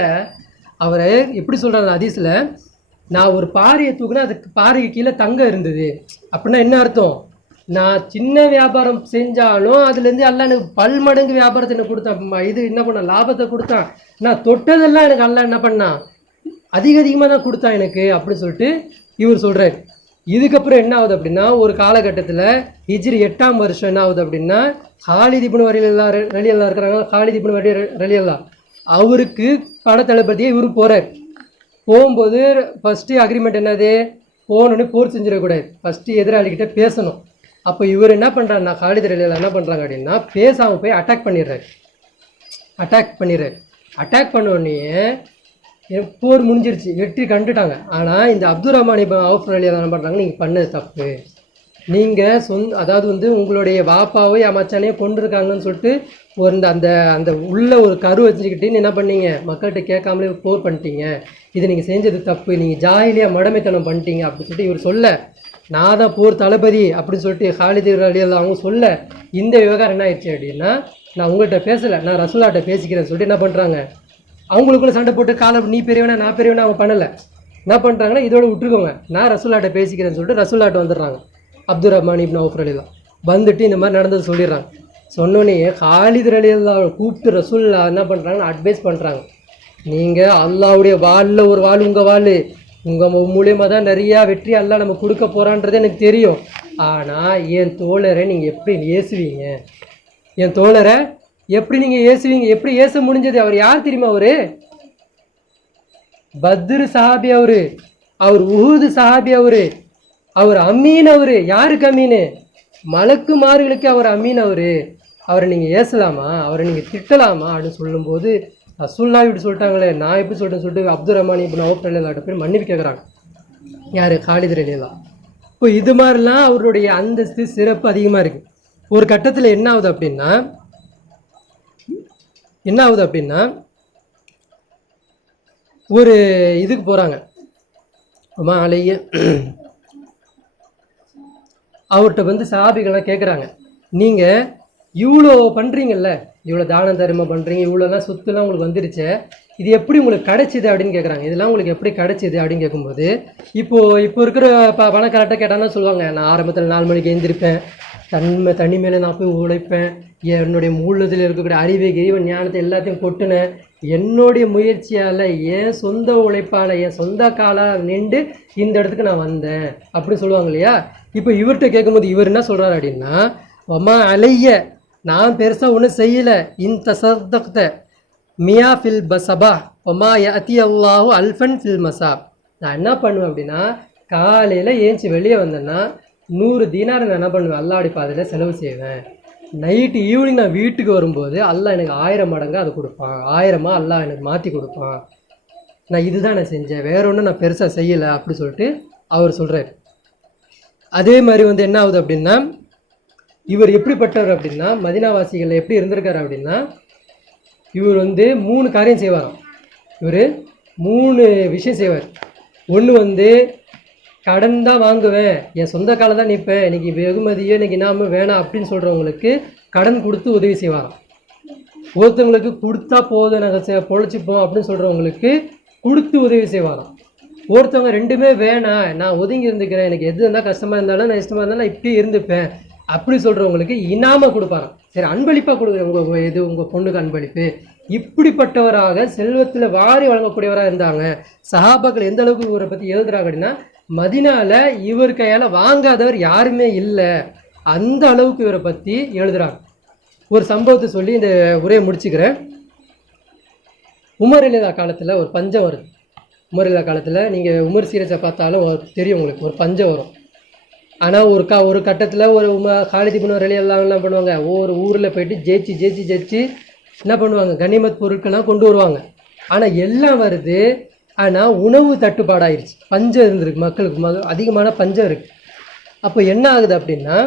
அவரை எப்படி சொல்கிறாங்க ஹதீஸில், நான் ஒரு பாறையை தூக்குனா அதுக்கு பாறைக்கு கீழே தங்கம் இருந்தது அப்படின்னா என்ன அர்த்தம், நான் சின்ன வியாபாரம் செஞ்சாலும் அதுலேருந்து எல்லாம் எனக்கு பல்மடங்கு வியாபாரத்தை எனக்கு கொடுத்தான், இது என்ன பண்ண லாபத்தை கொடுத்தான், நான் தொட்டதெல்லாம் எனக்கு எல்லாம் என்ன பண்ணான் அதிகமாக தான் கொடுத்தான் எனக்கு அப்படின்னு சொல்லிட்டு இவர் சொல்கிறார். இதுக்கப்புறம் என்ன ஆகுது அப்படின்னா, ஒரு காலகட்டத்தில் ஹிஜ்ரி 8ஆம் வருஷம் என்ன ஆகுது அப்படின்னா, ஹாலித் இப்னு ரலியல்லாஹு இருக்கிறாங்க, ஹாலித் இப்னு ரலியல்லாஹு அவருக்கு பட தளபதியை இவர் போகிறார். போகும்போது ஃபஸ்ட்டு அக்ரிமெண்ட் என்னது, போகணுன்னு போர் செஞ்சிடக்கூடாது, ஃபஸ்ட்டு எதிராளிகிட்ட பேசணும். அப்போ இவர் என்ன பண்ணுறாருன்னா, ஹாலித் ரலியல்லாஹு என்ன பண்ணுறாங்க அப்படின்னா, பேசாமல் போய் அட்டாக் பண்ணிடுறாரு. அட்டாக் பண்ண உடனே போர் முடிஞ்சிருச்சு, வெற்றி கண்டுட்டாங்க. ஆனால் இந்த அப்துல் ரஹ்மான் இப்னு அவுஃப் ரலியல்லாஹு என்ன பண்ணுறாங்க, நீங்கள் பண்ணது தப்பு, நீங்கள் அதாவது வந்து உங்களுடைய வாப்பாவை மச்சானையும் கொண்டிருக்காங்கன்னு சொல்லிட்டு ஒரு அந்த உள்ள ஒரு கரு வச்சுக்கிட்டு என்ன பண்ணீங்க, மக்கள்கிட்ட கேட்காமலே போர் பண்ணிட்டீங்க, இது நீங்கள் செஞ்சது தப்பு, நீங்கள் ஜாயிலியாக மடமைத்தனம் பண்ணிட்டீங்க அப்படின்னு சொல்லிட்டு இவர் சொல்ல, நான் தான் போர் தளபதி அப்படின்னு சொல்லிட்டு ஹாலித் ரலியல்லாஹு அவங்க சொல்ல இந்த விவகாரம் என்ன ஆயிடுச்சு அப்படின்னா, நான் உங்கள்கிட்ட பேசலை, நான் ரசூலாட்ட பேசிக்கிறேன்னு சொல்லிட்டு என்ன பண்ணுறாங்க, அவங்களுக்குள்ள சண்டை போட்டு காலை நீ பெரியவனா நான் பெரியவனா அவங்க பண்ணலை. என்ன பண்ணுறாங்கன்னா இதோட விட்டுருக்கோங்க, நான் ரசூலாட்ட பேசிக்கிறேன்னு சொல்லிட்டு ரசூலாட்ட வந்துடுறாங்க. அப்துல் ரஹ்மான் இப்னு அவுஃப் ரலியல்லாஹு வந்துட்டு இந்த மாதிரி நடந்தது சொல்லிடுறாங்க. சொன்னோன்னே ஹாலித் ரலியல்லாஹு கூப்பிட்டு ரசூல்லா என்ன பண்ணுறாங்கன்னா அட்வைஸ் பண்ணுறாங்க. நீங்கள் அல்லாவுடைய வாளில் ஒரு வாள் உங்கள் வாள், உங்கள் மூலியமாக தான் நிறையா வெற்றி அல்லாஹ் நம்ம கொடுக்க போகிறான்றது எனக்கு தெரியும். ஆனால் என் தோழரை நீங்கள் எப்படி ஏசுவீங்க, என் தோழரை எப்படி நீங்கள் ஏசுவீங்க, எப்படி ஏச முடிஞ்சது? அவர் யார் தெரியுமா? பத்ரு சஹாபி, அவர் உஹுது சஹாபி, அவர் அமீன். யாருக்கு அமீன்? மலக்குமார்களுக்கு அவர் அமீன். அவரை நீங்கள் ஏசலாமா, அவரை நீங்கள் திட்டலாமா அப்படின்னு சொல்லும்போது ரசூலுல்லாஹ் இப்படி சொல்லிட்டாங்களே, நான் எப்படி சொல்லிட்டு அப்துல் ரஹ்மான் இப்னு அவுஃப் ரலியல்லாஹு போய் மன்னிப்பு கேட்குறாங்க. யார்? ஹாலித் ரலியல்லாஹு. இப்போ இது மாதிரிலாம் அவருடைய அந்தஸ்து சிறப்பு அதிகமாக இருக்குது. ஒரு கட்டத்தில் என்ன ஆகுது அப்படின்னா ஒரு இதுக்கு போகிறாங்க. அலைய அவர்கிட்ட சஹாபிகள்லாம் கேட்குறாங்க, நீங்கள் இவ்வளோ பண்ணுறீங்கல்ல, இவ்வளோ தானம் தர்மம் பண்ணுறீங்க, இவ்வளோலாம் சொத்துலாம் உங்களுக்கு வந்துருச்சு, இது எப்படி உங்களுக்கு கிடைச்சிது அப்படின்னு கேட்குறாங்க. இதெல்லாம் உங்களுக்கு எப்படி கிடைச்சிது அப்படின்னு கேட்கும்போது இப்போ இருக்கிற பணக்காரர்கிட்ட கேட்டாங்கன்னா சொல்லுவாங்க, நான் ஆரம்பத்தில் 4 மணிக்கு எழுந்திருப்பேன், தண்ணி மேலே நான் போய் உழைப்பேன், என்னுடைய மூலத்தில் இருக்கக்கூடிய அறிவை இறைவன் ஞானத்தை எல்லாத்தையும் கொட்டினேன், என்னுடைய முயற்சியால் என் சொந்த உழைப்பால் என் சொந்த காலால் நின்று இந்த இடத்துக்கு நான் வந்தேன் அப்படின்னு சொல்லுவாங்க இல்லையா. இப்போ இவர்கிட்ட கேட்கும்போது இவர் என்ன சொல்கிறார் அப்படின்னா, ஒமா அலைய, நான் பெருசாக ஒன்றும் செய்யலை, இந்த சதக்த மியா ஃபில் பசபா ஒமா யத்தி அல்லாஹு அல்ஃபன் ஃபில் மசா. நான் என்ன பண்ணுவேன் அப்படின்னா, காலையில் ஏஞ்சி வெளியே வந்தேன்னா 100 தீனார் நான் என்ன பண்ணுவேன், அல்லாஹ்வுடைய பாதையில் செலவு செய்வேன். நைட்டு ஈவினிங் நான் வீட்டுக்கு வரும்போது அல்லாஹ் எனக்கு 1000 மடங்கு அது கொடுப்பான், 1000மா அல்லாஹ் எனக்கு மாற்றி கொடுப்பான். நான் இதுதான் நான் செஞ்சேன், வேற ஒன்றும் நான் பெருசாக செய்யலை அப்படி சொல்லிட்டு அவர் சொல்கிறார். அதே மாதிரி என்ன ஆகுது அப்படின்னா, இவர் எப்படிப்பட்டவர் அப்படின்னா, மதீனாவாசிகள் எப்படி இருந்திருக்காரு அப்படின்னா, இவர் 3 காரியம் செய்வாராம். இவர் 3 விஷயம் செய்வார். ஒன்று கடன் தான் வாங்குவேன், என் சொந்த காலை தான் நிற்பேன், இன்றைக்கி வெகுமதியோ இன்றைக்கி இனாமோ வேணாம் அப்படின்னு சொல்கிறவங்களுக்கு கடன் கொடுத்து உதவி செய்வாராம். ஒருத்தவங்களுக்கு கொடுத்தா போதும் நாங்கள் பொழைச்சிப்போம் அப்படின்னு சொல்கிறவங்களுக்கு கொடுத்து உதவி செய்வாராம். ஒருத்தவங்க ரெண்டுமே வேணாம், நான் ஒதுங்கி இருந்துக்கிறேன், எனக்கு எது இருந்தால் கஷ்டமாக இருந்தாலும் நான் இஷ்டமாக இருந்தாலும் நான் இப்படியே இருந்துப்பேன் அப்படி சொல்கிறவங்களுக்கு இனாம கொடுப்பாராம். சரி, அன்பளிப்பாக கொடுக்குற உங்கள் பொண்ணுக்கு அன்பளிப்பு. இப்படிப்பட்டவராக செல்வத்தில் வாரி வழங்கக்கூடியவராக இருந்தாங்க. சஹாபாக்கள் எந்த அளவுக்கு இவரை பற்றி எழுதுறாங்க அப்படின்னா, மதீனால இவர் கையால் வாங்காதவர் யாருமே இல்லை, அந்த அளவுக்கு இவரை பற்றி எழுதுறாங்க. ஒரு சம்பவத்தை சொல்லி இந்த உரையை முடிச்சுக்கிறேன். உமர் ரலியல்லாஹு காலத்தில் ஒரு பஞ்சம் வருது. உமர் ரலியல்லாஹு காலத்தில் நீங்கள் உமர் சீரஸை பார்த்தாலும் தெரியும் உங்களுக்கு, ஒரு பஞ்சம் வரும். ஆனால் ஒரு கட்டத்தில் ஹாலித் இப்னு ரலியல்லாஹு என்ன பண்ணுவாங்க, ஒவ்வொரு ஊரில் போயிட்டு ஜெயிச்சு என்ன பண்ணுவாங்க, கனிமத் பொருட்கள்லாம் கொண்டு வருவாங்க. ஆனால் எல்லாம் வருது, ஆனால் உணவு தட்டுப்பாடாயிருச்சு, பஞ்சம் இருந்திருக்கு, மக்களுக்கு அதிகமான பஞ்சம் இருக்குது. அப்போ என்ன ஆகுது அப்படின்னா,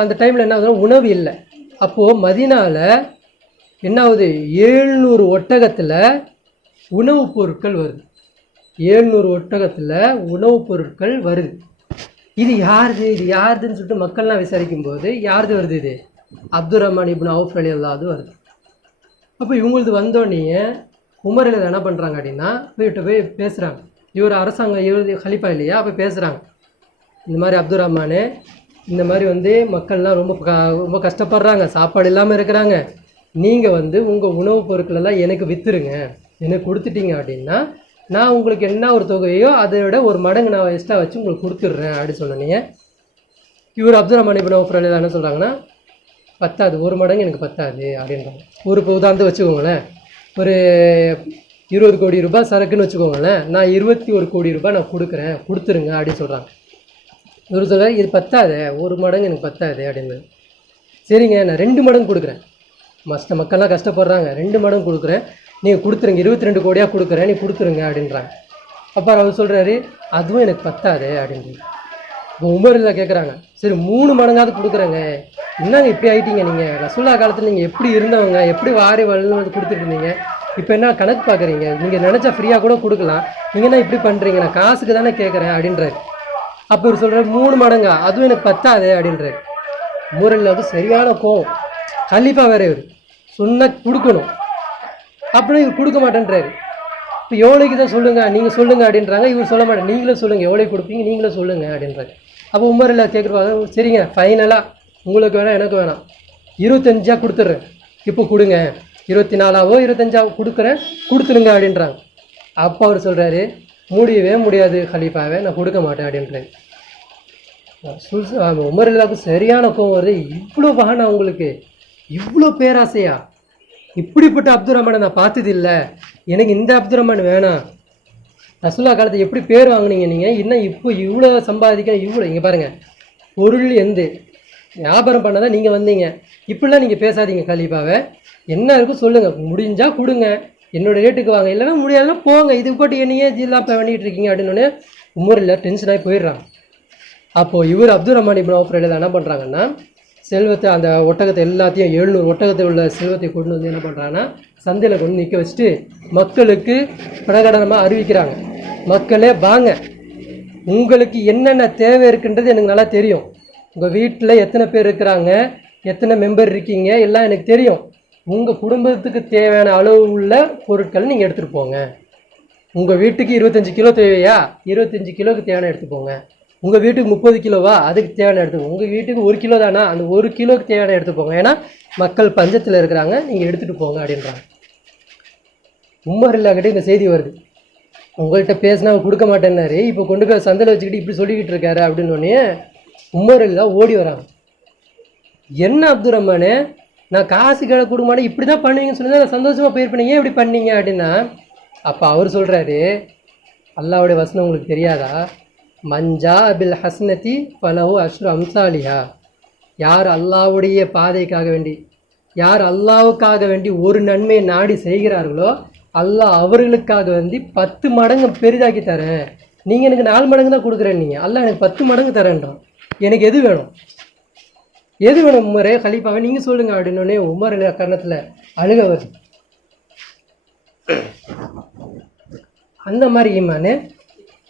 அந்த டைமில் என்ன ஆகுதுன்னா உணவு இல்லை. அப்போது மதீனாவில் என்ன ஆகுது, 700 ஒட்டகத்தில் உணவுப் பொருட்கள் வருது. 700 ஒட்டகத்தில் உணவுப் பொருட்கள் வருது. இது யாருதுன்னு சொல்லிட்டு மக்கள்லாம் விசாரிக்கும்போது யாருது வருது, இது அப்துல் ரஹ்மான் இப்னு அவுஃப் ரலியல்லாஹு வருது. அப்போ இவங்களுக்கு வந்தோடனே உமர் ரலியல்லாஹு என்ன பண்ணுறாங்க அப்படின்னா, போய் பேசுகிறாங்க. இவர் அரசாங்கம், இவர் ஹலீஃபா இல்லையா, அப்போ பேசுகிறாங்க. இந்த மாதிரி அப்துல் ரஹ்மானே, இந்த மாதிரி மக்கள்லாம் ரொம்ப கஷ்டப்படுறாங்க, சாப்பாடு இல்லாமல் இருக்கிறாங்க, நீங்கள் உங்கள் உணவுப் பொருட்களெல்லாம் எனக்கு விற்றுருங்க, எனக்கு கொடுத்துட்டீங்க அப்படின்னா நான் உங்களுக்கு என்ன ஒரு தொகையோ அதை விட 1 மடங்கு நான் எக்ஸ்ட்ரா வச்சு உங்களுக்கு கொடுத்துட்றேன் அப்படின்னு சொன்னீங்க. இவர் அப்துல் ரஹ்மான் இப்னு அவுஃப் ரலியல்லாஹு என்ன சொல்கிறாங்கன்னா, பத்தாது, 1 மடங்கு எனக்கு பத்தாது அப்படின்றாங்க. ஒரு உதாரணத்தை வச்சுக்கோங்களேன், ஒரு 20 கோடி ரூபாய் சரக்குன்னு வச்சுக்கோங்களேன், நான் 21 கோடி ரூபாய் நான் கொடுத்துருங்க அப்படின்னு சொல்கிறாங்க. இவர் சொல்கிறார், இது பத்தாது, 1 மடங்கு எனக்கு பத்தாது அப்படின்னு. சரிங்க, நான் 2 மடங்கு கொடுக்குறேன், மக்கள்லாம் கஷ்டப்படுறாங்க, 2 மடங்கு கொடுக்குறேன், நீங்கள் கொடுத்துருங்க, 22 கோடியாக கொடுக்குறேன், நீ கொடுத்துருங்க அப்படின்றாங்க. அப்போ அவர் சொல்கிறாரு, அதுவும் எனக்கு பத்தாது அப்படின்றது. இப்போ உமரில் கேட்குறாங்க, சரி 3 மடங்காவது கொடுக்குறேங்க, என்னங்க இப்படி ஆகிட்டீங்க, நீங்கள் ரசூலுல்லாஹ் காலத்தில் நீங்கள் எப்படி இருந்தவங்க, எப்படி வாரி வளர்ந்து கொடுத்துட்டு இருந்தீங்க, இப்போ என்ன கணக்கு பார்க்குறீங்க, நீங்கள் நினச்சா ஃப்ரீயாக கூட கொடுக்கலாம், நீங்கள் என்ன இப்படி பண்ணுறீங்க, நான் காசுக்கு தானே கேட்குறேன் அப்படின்றாரு. அப்போ இவர் சொல்கிறார் 3 மடங்கா, அதுவும் எனக்கு பத்தாது அப்படின்றாரு. உமர் அது சரியான கோவம். கலீஃபா வேறு இவர் சொன்னால் கொடுக்கணும், அப்படின்னா இவர் கொடுக்க மாட்டேன்றாரு. இப்போ எவ்வளோக்கு தான் சொல்லுங்கள், நீங்கள் சொல்லுங்கள் அப்படின்றாங்க. இவர் சொல்ல மாட்டேன், நீங்களே சொல்லுங்கள் எவ்வளோ கொடுப்பீங்க, நீங்களே சொல்லுங்கள் அப்படின்றாரு. அப்போ உமர் கேட்குறாங்க, சரிங்க ஃபைனலாக உங்களுக்கு வேணாம் எனக்கு வேணாம் 25 கொடுத்துட்றேன், இப்போ கொடுங்க, 24 25 கொடுக்குறேன், கொடுத்துருங்க அப்படின்றாங்க. அப்போ அவர் சொல்கிறாரு, முடியவே முடியாது கலீஃபாவே, நான் கொடுக்க மாட்டேன் அப்படின்றாரு. உமர் சரியான கோவம் வருது. இவ்வளோ பகானா உங்களுக்கு, இவ்வளோ பேராசையா, இப்படிப்பட்ட அப்துல் ரஹ்மானை நான் பார்த்தது இல்லை, எனக்கு இந்த அப்துல் ரஹ்மான் வேணாம். ரசூலுல்லாஹ் காலத்தை எப்படி பேர் வாங்கினீங்க நீங்கள், இன்னும் இப்போ இவ்வளோ சம்பாதிக்க, இவ்வளோ இங்கே பாருங்கள், பொருள் எந்த வியாபாரம் பண்ணதான் நீங்கள் வந்தீங்க, இப்படிலாம் நீங்கள் பேசாதீங்க கலீஃபாவை, என்ன இருக்கும் சொல்லுங்கள், முடிஞ்சால் கொடுங்க, என்னோடய ரேட்டுக்கு வாங்க, இல்லைன்னா முடியாதுன்னா போங்க, இதுக்கு போட்டு என்னையே ஜில்லா இப்போ பண்ணிகிட்டு இருக்கீங்க அப்படின்னு உமர் டென்ஷன் ஆகி போயிடுறாங்க. அப்போது இவர் அப்துல் ரஹ்மான் இப்னு அவுஃப் ரலியல்லாஹு என்ன பண்ணுறாங்கன்னா, செல்வத்தை அந்த ஒட்டகத்தை எல்லாத்தையும் 700 ஒட்டகத்தை உள்ள செல்வத்தை கொண்டு வந்து என்ன பண்ணுறாங்கன்னா சந்தையில் கொண்டு நிற்க வச்சுட்டு மக்களுக்கு பிரகடனமாக அறிவிக்கிறாங்க, மக்களே வாங்க, உங்களுக்கு என்னென்ன தேவை இருக்குன்றது எனக்கு நல்லா தெரியும், உங்கள் வீட்டில் எத்தனை பேர் இருக்கிறாங்க, எத்தனை மெம்பர் இருக்கீங்க எல்லாம் எனக்கு தெரியும், உங்கள் குடும்பத்துக்கு தேவையான அளவு உள்ள பொருட்கள் நீங்கள் எடுத்துகிட்டு போங்க. உங்கள் வீட்டுக்கு 25 கிலோ தேவையா, 25 கிலோவுக்கு தேவையான எடுத்துப்போங்க. உங்கள் வீட்டுக்கு 30 கிலோவா, அதுக்கு தேவையான எடுத்துப்போங்க. உங்கள் வீட்டுக்கு 1 கிலோ தானா, அந்த 1 கிலோவுக்கு தேவையான எடுத்துப்போங்க, ஏன்னா மக்கள் பஞ்சத்தில் இருக்கிறாங்க, நீங்கள் எடுத்துகிட்டு போங்க அப்படின்றாங்க. உமர் இல்லாக்கிட்டே இந்த செய்தி வருது, உங்கள்கிட்ட பேசினா கொடுக்க மாட்டேன்னாரு, இப்போ கொண்டு போய் சந்தையில் வச்சுக்கிட்டு இப்படி சொல்லிக்கிட்டு இருக்காரு அப்படின்னோடனே உமர் இல்லா ஓடி வராங்க. என்ன அப்துல் ரஹ்மானே, நான் காசு கேட்க கொடுக்க மாட்டேன், இப்படி தான் பண்ணுவீங்கன்னு சொல்லி நான் சந்தோஷமாக போயிருப்பேன், ஏன் இப்படி பண்ணீங்க அப்படின்னா, அப்போ அவர் சொல்கிறாரு, அல்லாவுடைய வசனம் உங்களுக்கு தெரியாதா, மஞ்சா பில் ஹஸ்னதி ஃபலஹு அஷ்ரு அம்சாலிஹா, யார் அல்லாவுடைய பாதைக்காக வேண்டி, யார் அல்லாவுக்காக வேண்டி ஒரு நன்மையை நாடி செய்கிறார்களோ அல்லாஹ் அவர்களுக்காக வேண்டி 10 மடங்கு பெரிதாக்கி தரேன். நீங்கள் எனக்கு 4 மடங்கு தான் கொடுக்குறேன், நீங்கள் அல்லாஹ் எனக்கு 10 மடங்கு தரேன்றான். எனக்கு எது வேணும், எது வேணும் உமரே கலீஃபாவை நீங்கள் சொல்லுங்கள் அப்படின்னோடனே உமர் கர்ணத்தில் அழுக வருது. அந்த மாதிரி ஈமானு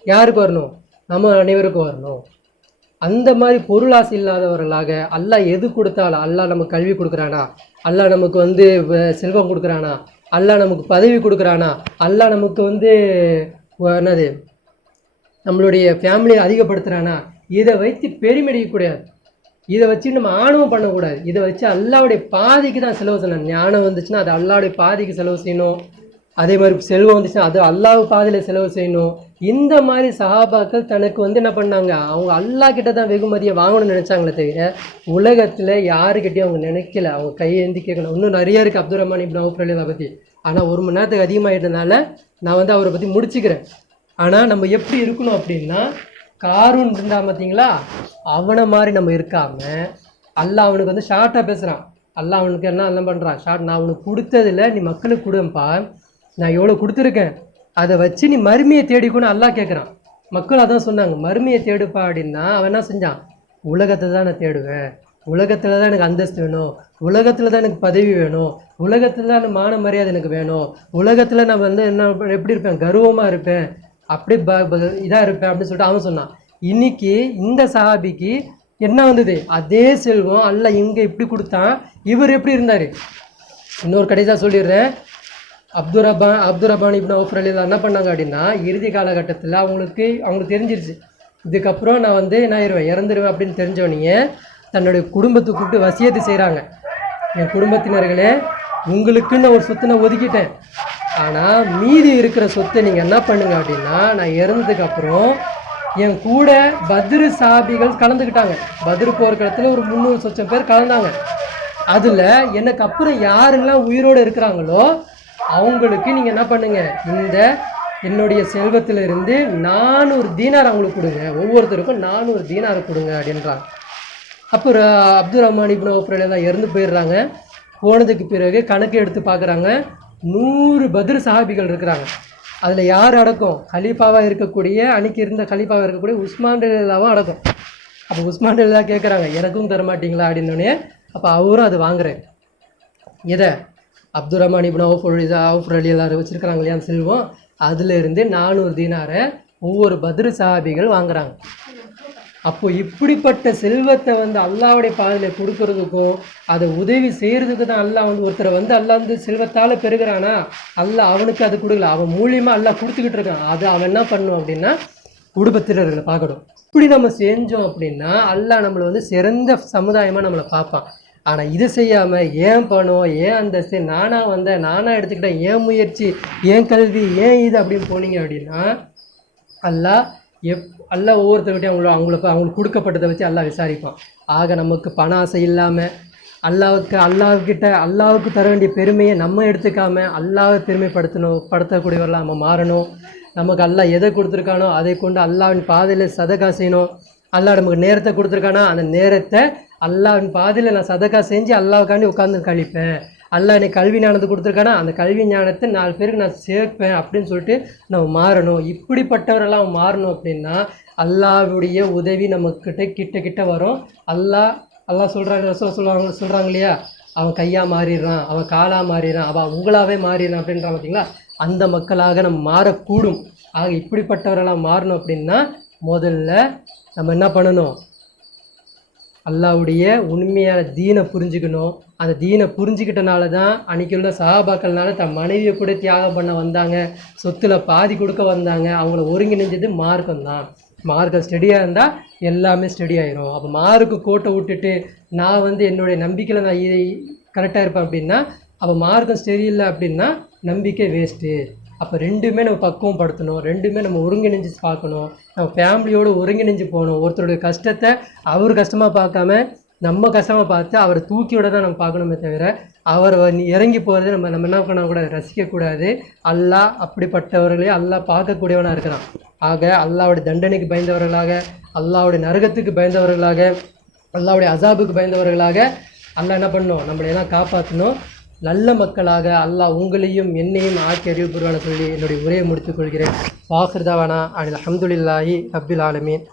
யாருக்கு வரணும், நம்ம அனைவருக்கும் வரணும். அந்த மாதிரி பொருளாசை இல்லாதவர்களாக அல்லாஹ் எது கொடுத்தாலும், அல்லாஹ் நமக்கு கல்வி கொடுக்குறானா, அல்லாஹ் நமக்கு செல்வம் கொடுக்குறானா, அல்லாஹ் நமக்கு பதவி கொடுக்குறானா, அல்லாஹ் நமக்கு என்னது நம்மளுடைய ஃபேமிலியை அதிகப்படுத்துகிறானா, இதை வைத்து பெருமையடிக்கக்கூடாது, இதை வச்சு நம்ம ஆணவம் பண்ணக்கூடாது, இதை வச்சு அல்லாவுடைய பாதைக்கு தான் செலவு செய்யணும். ஞானம் வந்துச்சுன்னா அது அல்லாவுடைய பாதைக்கு செலவு செய்யணும், அதே மாதிரி செல்வம் வந்துச்சுன்னா அது அல்லாஹ் பாதையில் செலவு செய்யணும். இந்த மாதிரி சஹாபாக்கள் தனக்கு என்ன பண்ணாங்க, அவங்க அல்லாஹ் கிட்ட தான் வெகுமதியை வாங்கணும்னு நினச்சாங்களே தவிர உலகத்தில் யாருக்கிட்டையும் அவங்க நினைக்கல, அவங்க கையேந்தி கேட்கணும். இன்னும் நிறைய இருக்குது அப்துல் ரஹ்மான் இப்னு அவுஃப் ரலியல்லாஹு பற்றி, ஆனால் 1 மணி நேரத்துக்கு அதிகமாகிட்டதுனால நான் அவரை பற்றி முடிச்சுக்கிறேன். ஆனால் நம்ம எப்படி இருக்கணும் அப்படின்னா, காரூன் இருந்தால் பார்த்தீங்களா, அவனை மாதிரி நம்ம இருக்காமல், அல்லாஹ் அவனுக்கு ஷார்ட்டாக பேசுகிறான், அல்லாஹ் அவனுக்கு என்ன பண்ணுறான், ஷார்ட், நான் அவனுக்கு கொடுத்ததில்ல நீ மக்களுக்கு கொடுப்பா, நான் எவ்வளோ கொடுத்துருக்கேன், அதை வச்சு நீ மறுமையை தேடிக்கணும் அல்லாஹ் கேட்குறான். மக்கள் அதான் சொன்னாங்க, மறுமையை தேடுப்பா அப்படின்னா அவன் என்ன செஞ்சான், உலகத்தை தான் நான் தேடுவேன், உலகத்தில் தான் எனக்கு அந்தஸ்து வேணும், உலகத்தில் தான் எனக்கு பதவி வேணும், உலகத்தில் தான் மான மரியாதை எனக்கு வேணும், உலகத்தில் நான் என்ன எப்படி இருப்பேன், கர்வமாக இருப்பேன், அப்படி இதாக இருப்பேன் அப்படின்னு சொல்லிட்டு அவன் சொன்னான். இன்னைக்கு இந்த சஹாபிக்கு என்ன வந்தது, அதே செல்வம் அல்லாஹ் இங்கே இப்படி கொடுத்தான், இவர் எப்படி இருந்தார். இன்னொரு கடைசியாக சொல்லிடுறேன், அப்துல் ரஹ்மான் இப்னு அவுஃப் ரலியல்லாஹு என்ன பண்ணாங்க அப்படின்னா, இறுதி காலகட்டத்தில் அவங்களுக்கு தெரிஞ்சிருச்சு, இதுக்கப்புறம் நான் என்ன ஆயிடுவேன், இறந்துடுவேன் அப்படின்னு தெரிஞ்சவனீங்க தன்னுடைய குடும்பத்தை கூப்பிட்டு வசியத்து செய்கிறாங்க, என் குடும்பத்தினர்களே உங்களுக்குன்னு ஒரு சொத்தை நான் ஒதுக்கிட்டேன், ஆனால் மீதி இருக்கிற சொத்தை நீங்கள் என்ன பண்ணுங்க அப்படின்னா, நான் இறந்ததுக்கப்புறம் என் கூட பத்ரு சாபிகள் கலந்துக்கிட்டாங்க, பத்ரு போர்க்களத்தில் ஒரு 300 லட்சம் பேர் கலந்தாங்க, அதில் எனக்கு அப்புறம் யாரெல்லாம் உயிரோடு இருக்கிறாங்களோ அவங்களுக்கு நீங்கள் என்ன பண்ணுங்க, இந்த என்னுடைய செல்வத்திலிருந்து 400 தீனார் அவங்களுக்கு கொடுங்க, ஒவ்வொருத்தருக்கும் 400 தீனார் கொடுங்க அப்படின்றாங்க. அப்புறம் அப்துல் ரஹ்மான் இப்னு அவுஃப் ரலியல்லாஹு இறந்து போயிடுறாங்க. போனதுக்கு பிறகு கணக்கு எடுத்து பார்க்குறாங்க, 100 பத்ர் சஹாபிகள் இருக்கிறாங்க. அதில் யார் அடக்கம், கலீஃபாவாக இருக்கக்கூடிய அன்றைக்கி இருந்த கலீஃபாவாக இருக்கக்கூடிய உஸ்மான் ரலியல்லாஹு அடக்கம். அப்போ உஸ்மான் ரலியல்லாஹு கேட்குறாங்க, எனக்கும் தரமாட்டிங்களா அப்படின்னோடனே அப்போ அவரும் அது வாங்குறாரு. எதை, அப்துல் ரஹ்மான் இப்னு அவுஃப் அலி எல்லாரும் வச்சுருக்கிறாங்க இல்லையா அந்த செல்வம், அதுலேருந்து 400 தீனாரை ஒவ்வொரு பத்ரு சஹாபிகள் வாங்குறாங்க. அப்போ இப்படிப்பட்ட செல்வத்தை வந்து அல்லாஹ்வுடைய பாதையில் கொடுக்கறதுக்கும் அதை உதவி செய்கிறதுக்கு தான் அல்லாஹ் வந்து ஒருத்தரை வந்து அல்லாஹ் வந்து செல்வத்தால் பெருகிறானா, அல்லாஹ் அவனுக்கு அது கொடுக்கல, அவன் மூலியமாக அல்லாஹ் கொடுத்துக்கிட்டு இருக்கான். அது அவன் என்ன பண்ணணும் அப்படின்னா குடும்பத்தினர்களை பார்க்கணும். இப்படி நம்ம செஞ்சோம் அப்படின்னா அல்லாஹ் நம்மளை வந்து சிறந்த சமுதாயமாக நம்மளை பார்ப்பான். ஆனால் இதை செய்யாமல் ஏன் பணம், ஏன் அந்தஸ்து, நானாக வந்தேன், நானாக எடுத்துக்கிட்டேன், ஏன் முயற்சி, ஏன் கல்வி, ஏன் இது அப்படின்னு போனீங்க அப்படின்னா அல்லாஹ் அல்லாஹ் ஒவ்வொருத்தர்கிட்டையும் அவங்களுக்கு கொடுக்கப்பட்டதை வச்சு அல்லாஹ் விசாரிப்பான். ஆக நமக்கு பண ஆசை இல்லாமல் அல்லாஹ்வுக்கு தர வேண்டிய பெருமையை நம்ம எடுத்துக்காம அல்லாஹ்வை படுத்தக்கூடியவர்களாக நம்ம மாறணும். நமக்கு அல்லாஹ் எதை கொடுத்துருக்கானோ அதை கொண்டு அல்லாஹ்வின் பாதையில் சதகா செய்யணும். அல்லாஹ் நமக்கு நேரத்தை கொடுத்துருக்கானா அந்த நேரத்தை அல்லாஹ்வின் பாதையில் நான் சதகா செஞ்சு அல்லாஹ்வுக்காண்டி உட்காந்து கழிப்பேன். அல்லாஹ் எனக்கு கல்வி ஞானத்தை கொடுத்துருக்கானா அந்த கல்வி ஞானத்தை 4 பேருக்கு நான் சேர்ப்பேன் அப்படின்னு சொல்லிட்டு நம்ம மாறணும். இப்படிப்பட்டவரெல்லாம் மாறணும் அப்படின்னா அல்லாஹ்வுடைய உதவி நம்மக்கிட்ட கிட்ட வரும். அல்லாஹ் சொல்கிறாங்க இல்லையா, அவன் கையாக மாறிடுறான், அவன் காலாக மாறிடுறான், அவன் உங்களாகவே மாறிடுறான் அப்படின்றான் பார்த்தீங்களா, அந்த மக்களாக நம்ம மாறக்கூடும். ஆக இப்படிப்பட்டவரெல்லாம் மாறணும் அப்படின்னா முதல்ல நம்ம என்ன பண்ணணும், அல்லாஹ்வுடைய உண்மையான தீனை புரிஞ்சுக்கணும். அந்த தீனை புரிஞ்சுக்கிட்டனால தான் அன்றைக்குள்ள சஹாபாக்கள்னால தன் மனைவியை கூட தியாகம் பண்ண வந்தாங்க, சொத்தில் பாதி கொடுக்க வந்தாங்க. அவங்கள ஒருங்கிணைஞ்சது மார்க்கம் தான். மார்க்கம் ஸ்டடியாக இருந்தால் எல்லாமே ஸ்டடி ஆயிரும். அப்போ மார்க்கு கோட்டை விட்டுட்டு நான் வந்து என்னுடைய நம்பிக்கையில் நான் கரெக்டாக இருப்பேன் அப்படின்னா அப்போ மார்க்கம் சரியில்லை அப்படின்னா நம்பிக்கை வேஸ்ட்டு. அப்போ ரெண்டுமே நம்ம பக்குவம் படுத்தணும், ரெண்டுமே நம்ம ஒருங்கிணைஞ்சு பார்க்கணும், நம்ம ஃபேமிலியோடு ஒருங்கிணைஞ்சு போகணும். ஒருத்தருடைய கஷ்டத்தை அவர் கஷ்டமாக பார்க்காம நம்ம கஷ்டமாக பார்த்து அவரை தூக்கியோட தான் நம்ம பார்க்கணுமே தவிர அவரை இறங்கி போகிறது நம்ம என்ன பண்ணக்கூடாது, ரசிக்கக்கூடாது. அல்லாஹ் அப்படிப்பட்டவர்களே அல்லாஹ் பார்க்கக்கூடியவனாக இருக்கிறான். ஆக அல்லாஹ்வுடைய தண்டனைக்கு பயந்தவர்களாக, அல்லாஹ்வுடைய நரகத்துக்கு பயந்தவர்களாக, அல்லாஹ்வுடைய அசாபுக்கு பயந்தவர்களாக அல்லாஹ் என்ன பண்ணணும், நம்மளையெல்லாம் காப்பாற்றணும். நல்ல மக்களாக அல்லாஹ் உங்களையும் என்னையும் ஆக்கி அறிவு புரிவான சொல்லி என்னுடைய உரையை முடித்துக் கொள்கிறேன். வாஹிர் தாவானா அனில் அல்ஹம்துலில்லாஹி ரப்பில் ஆலமீன்.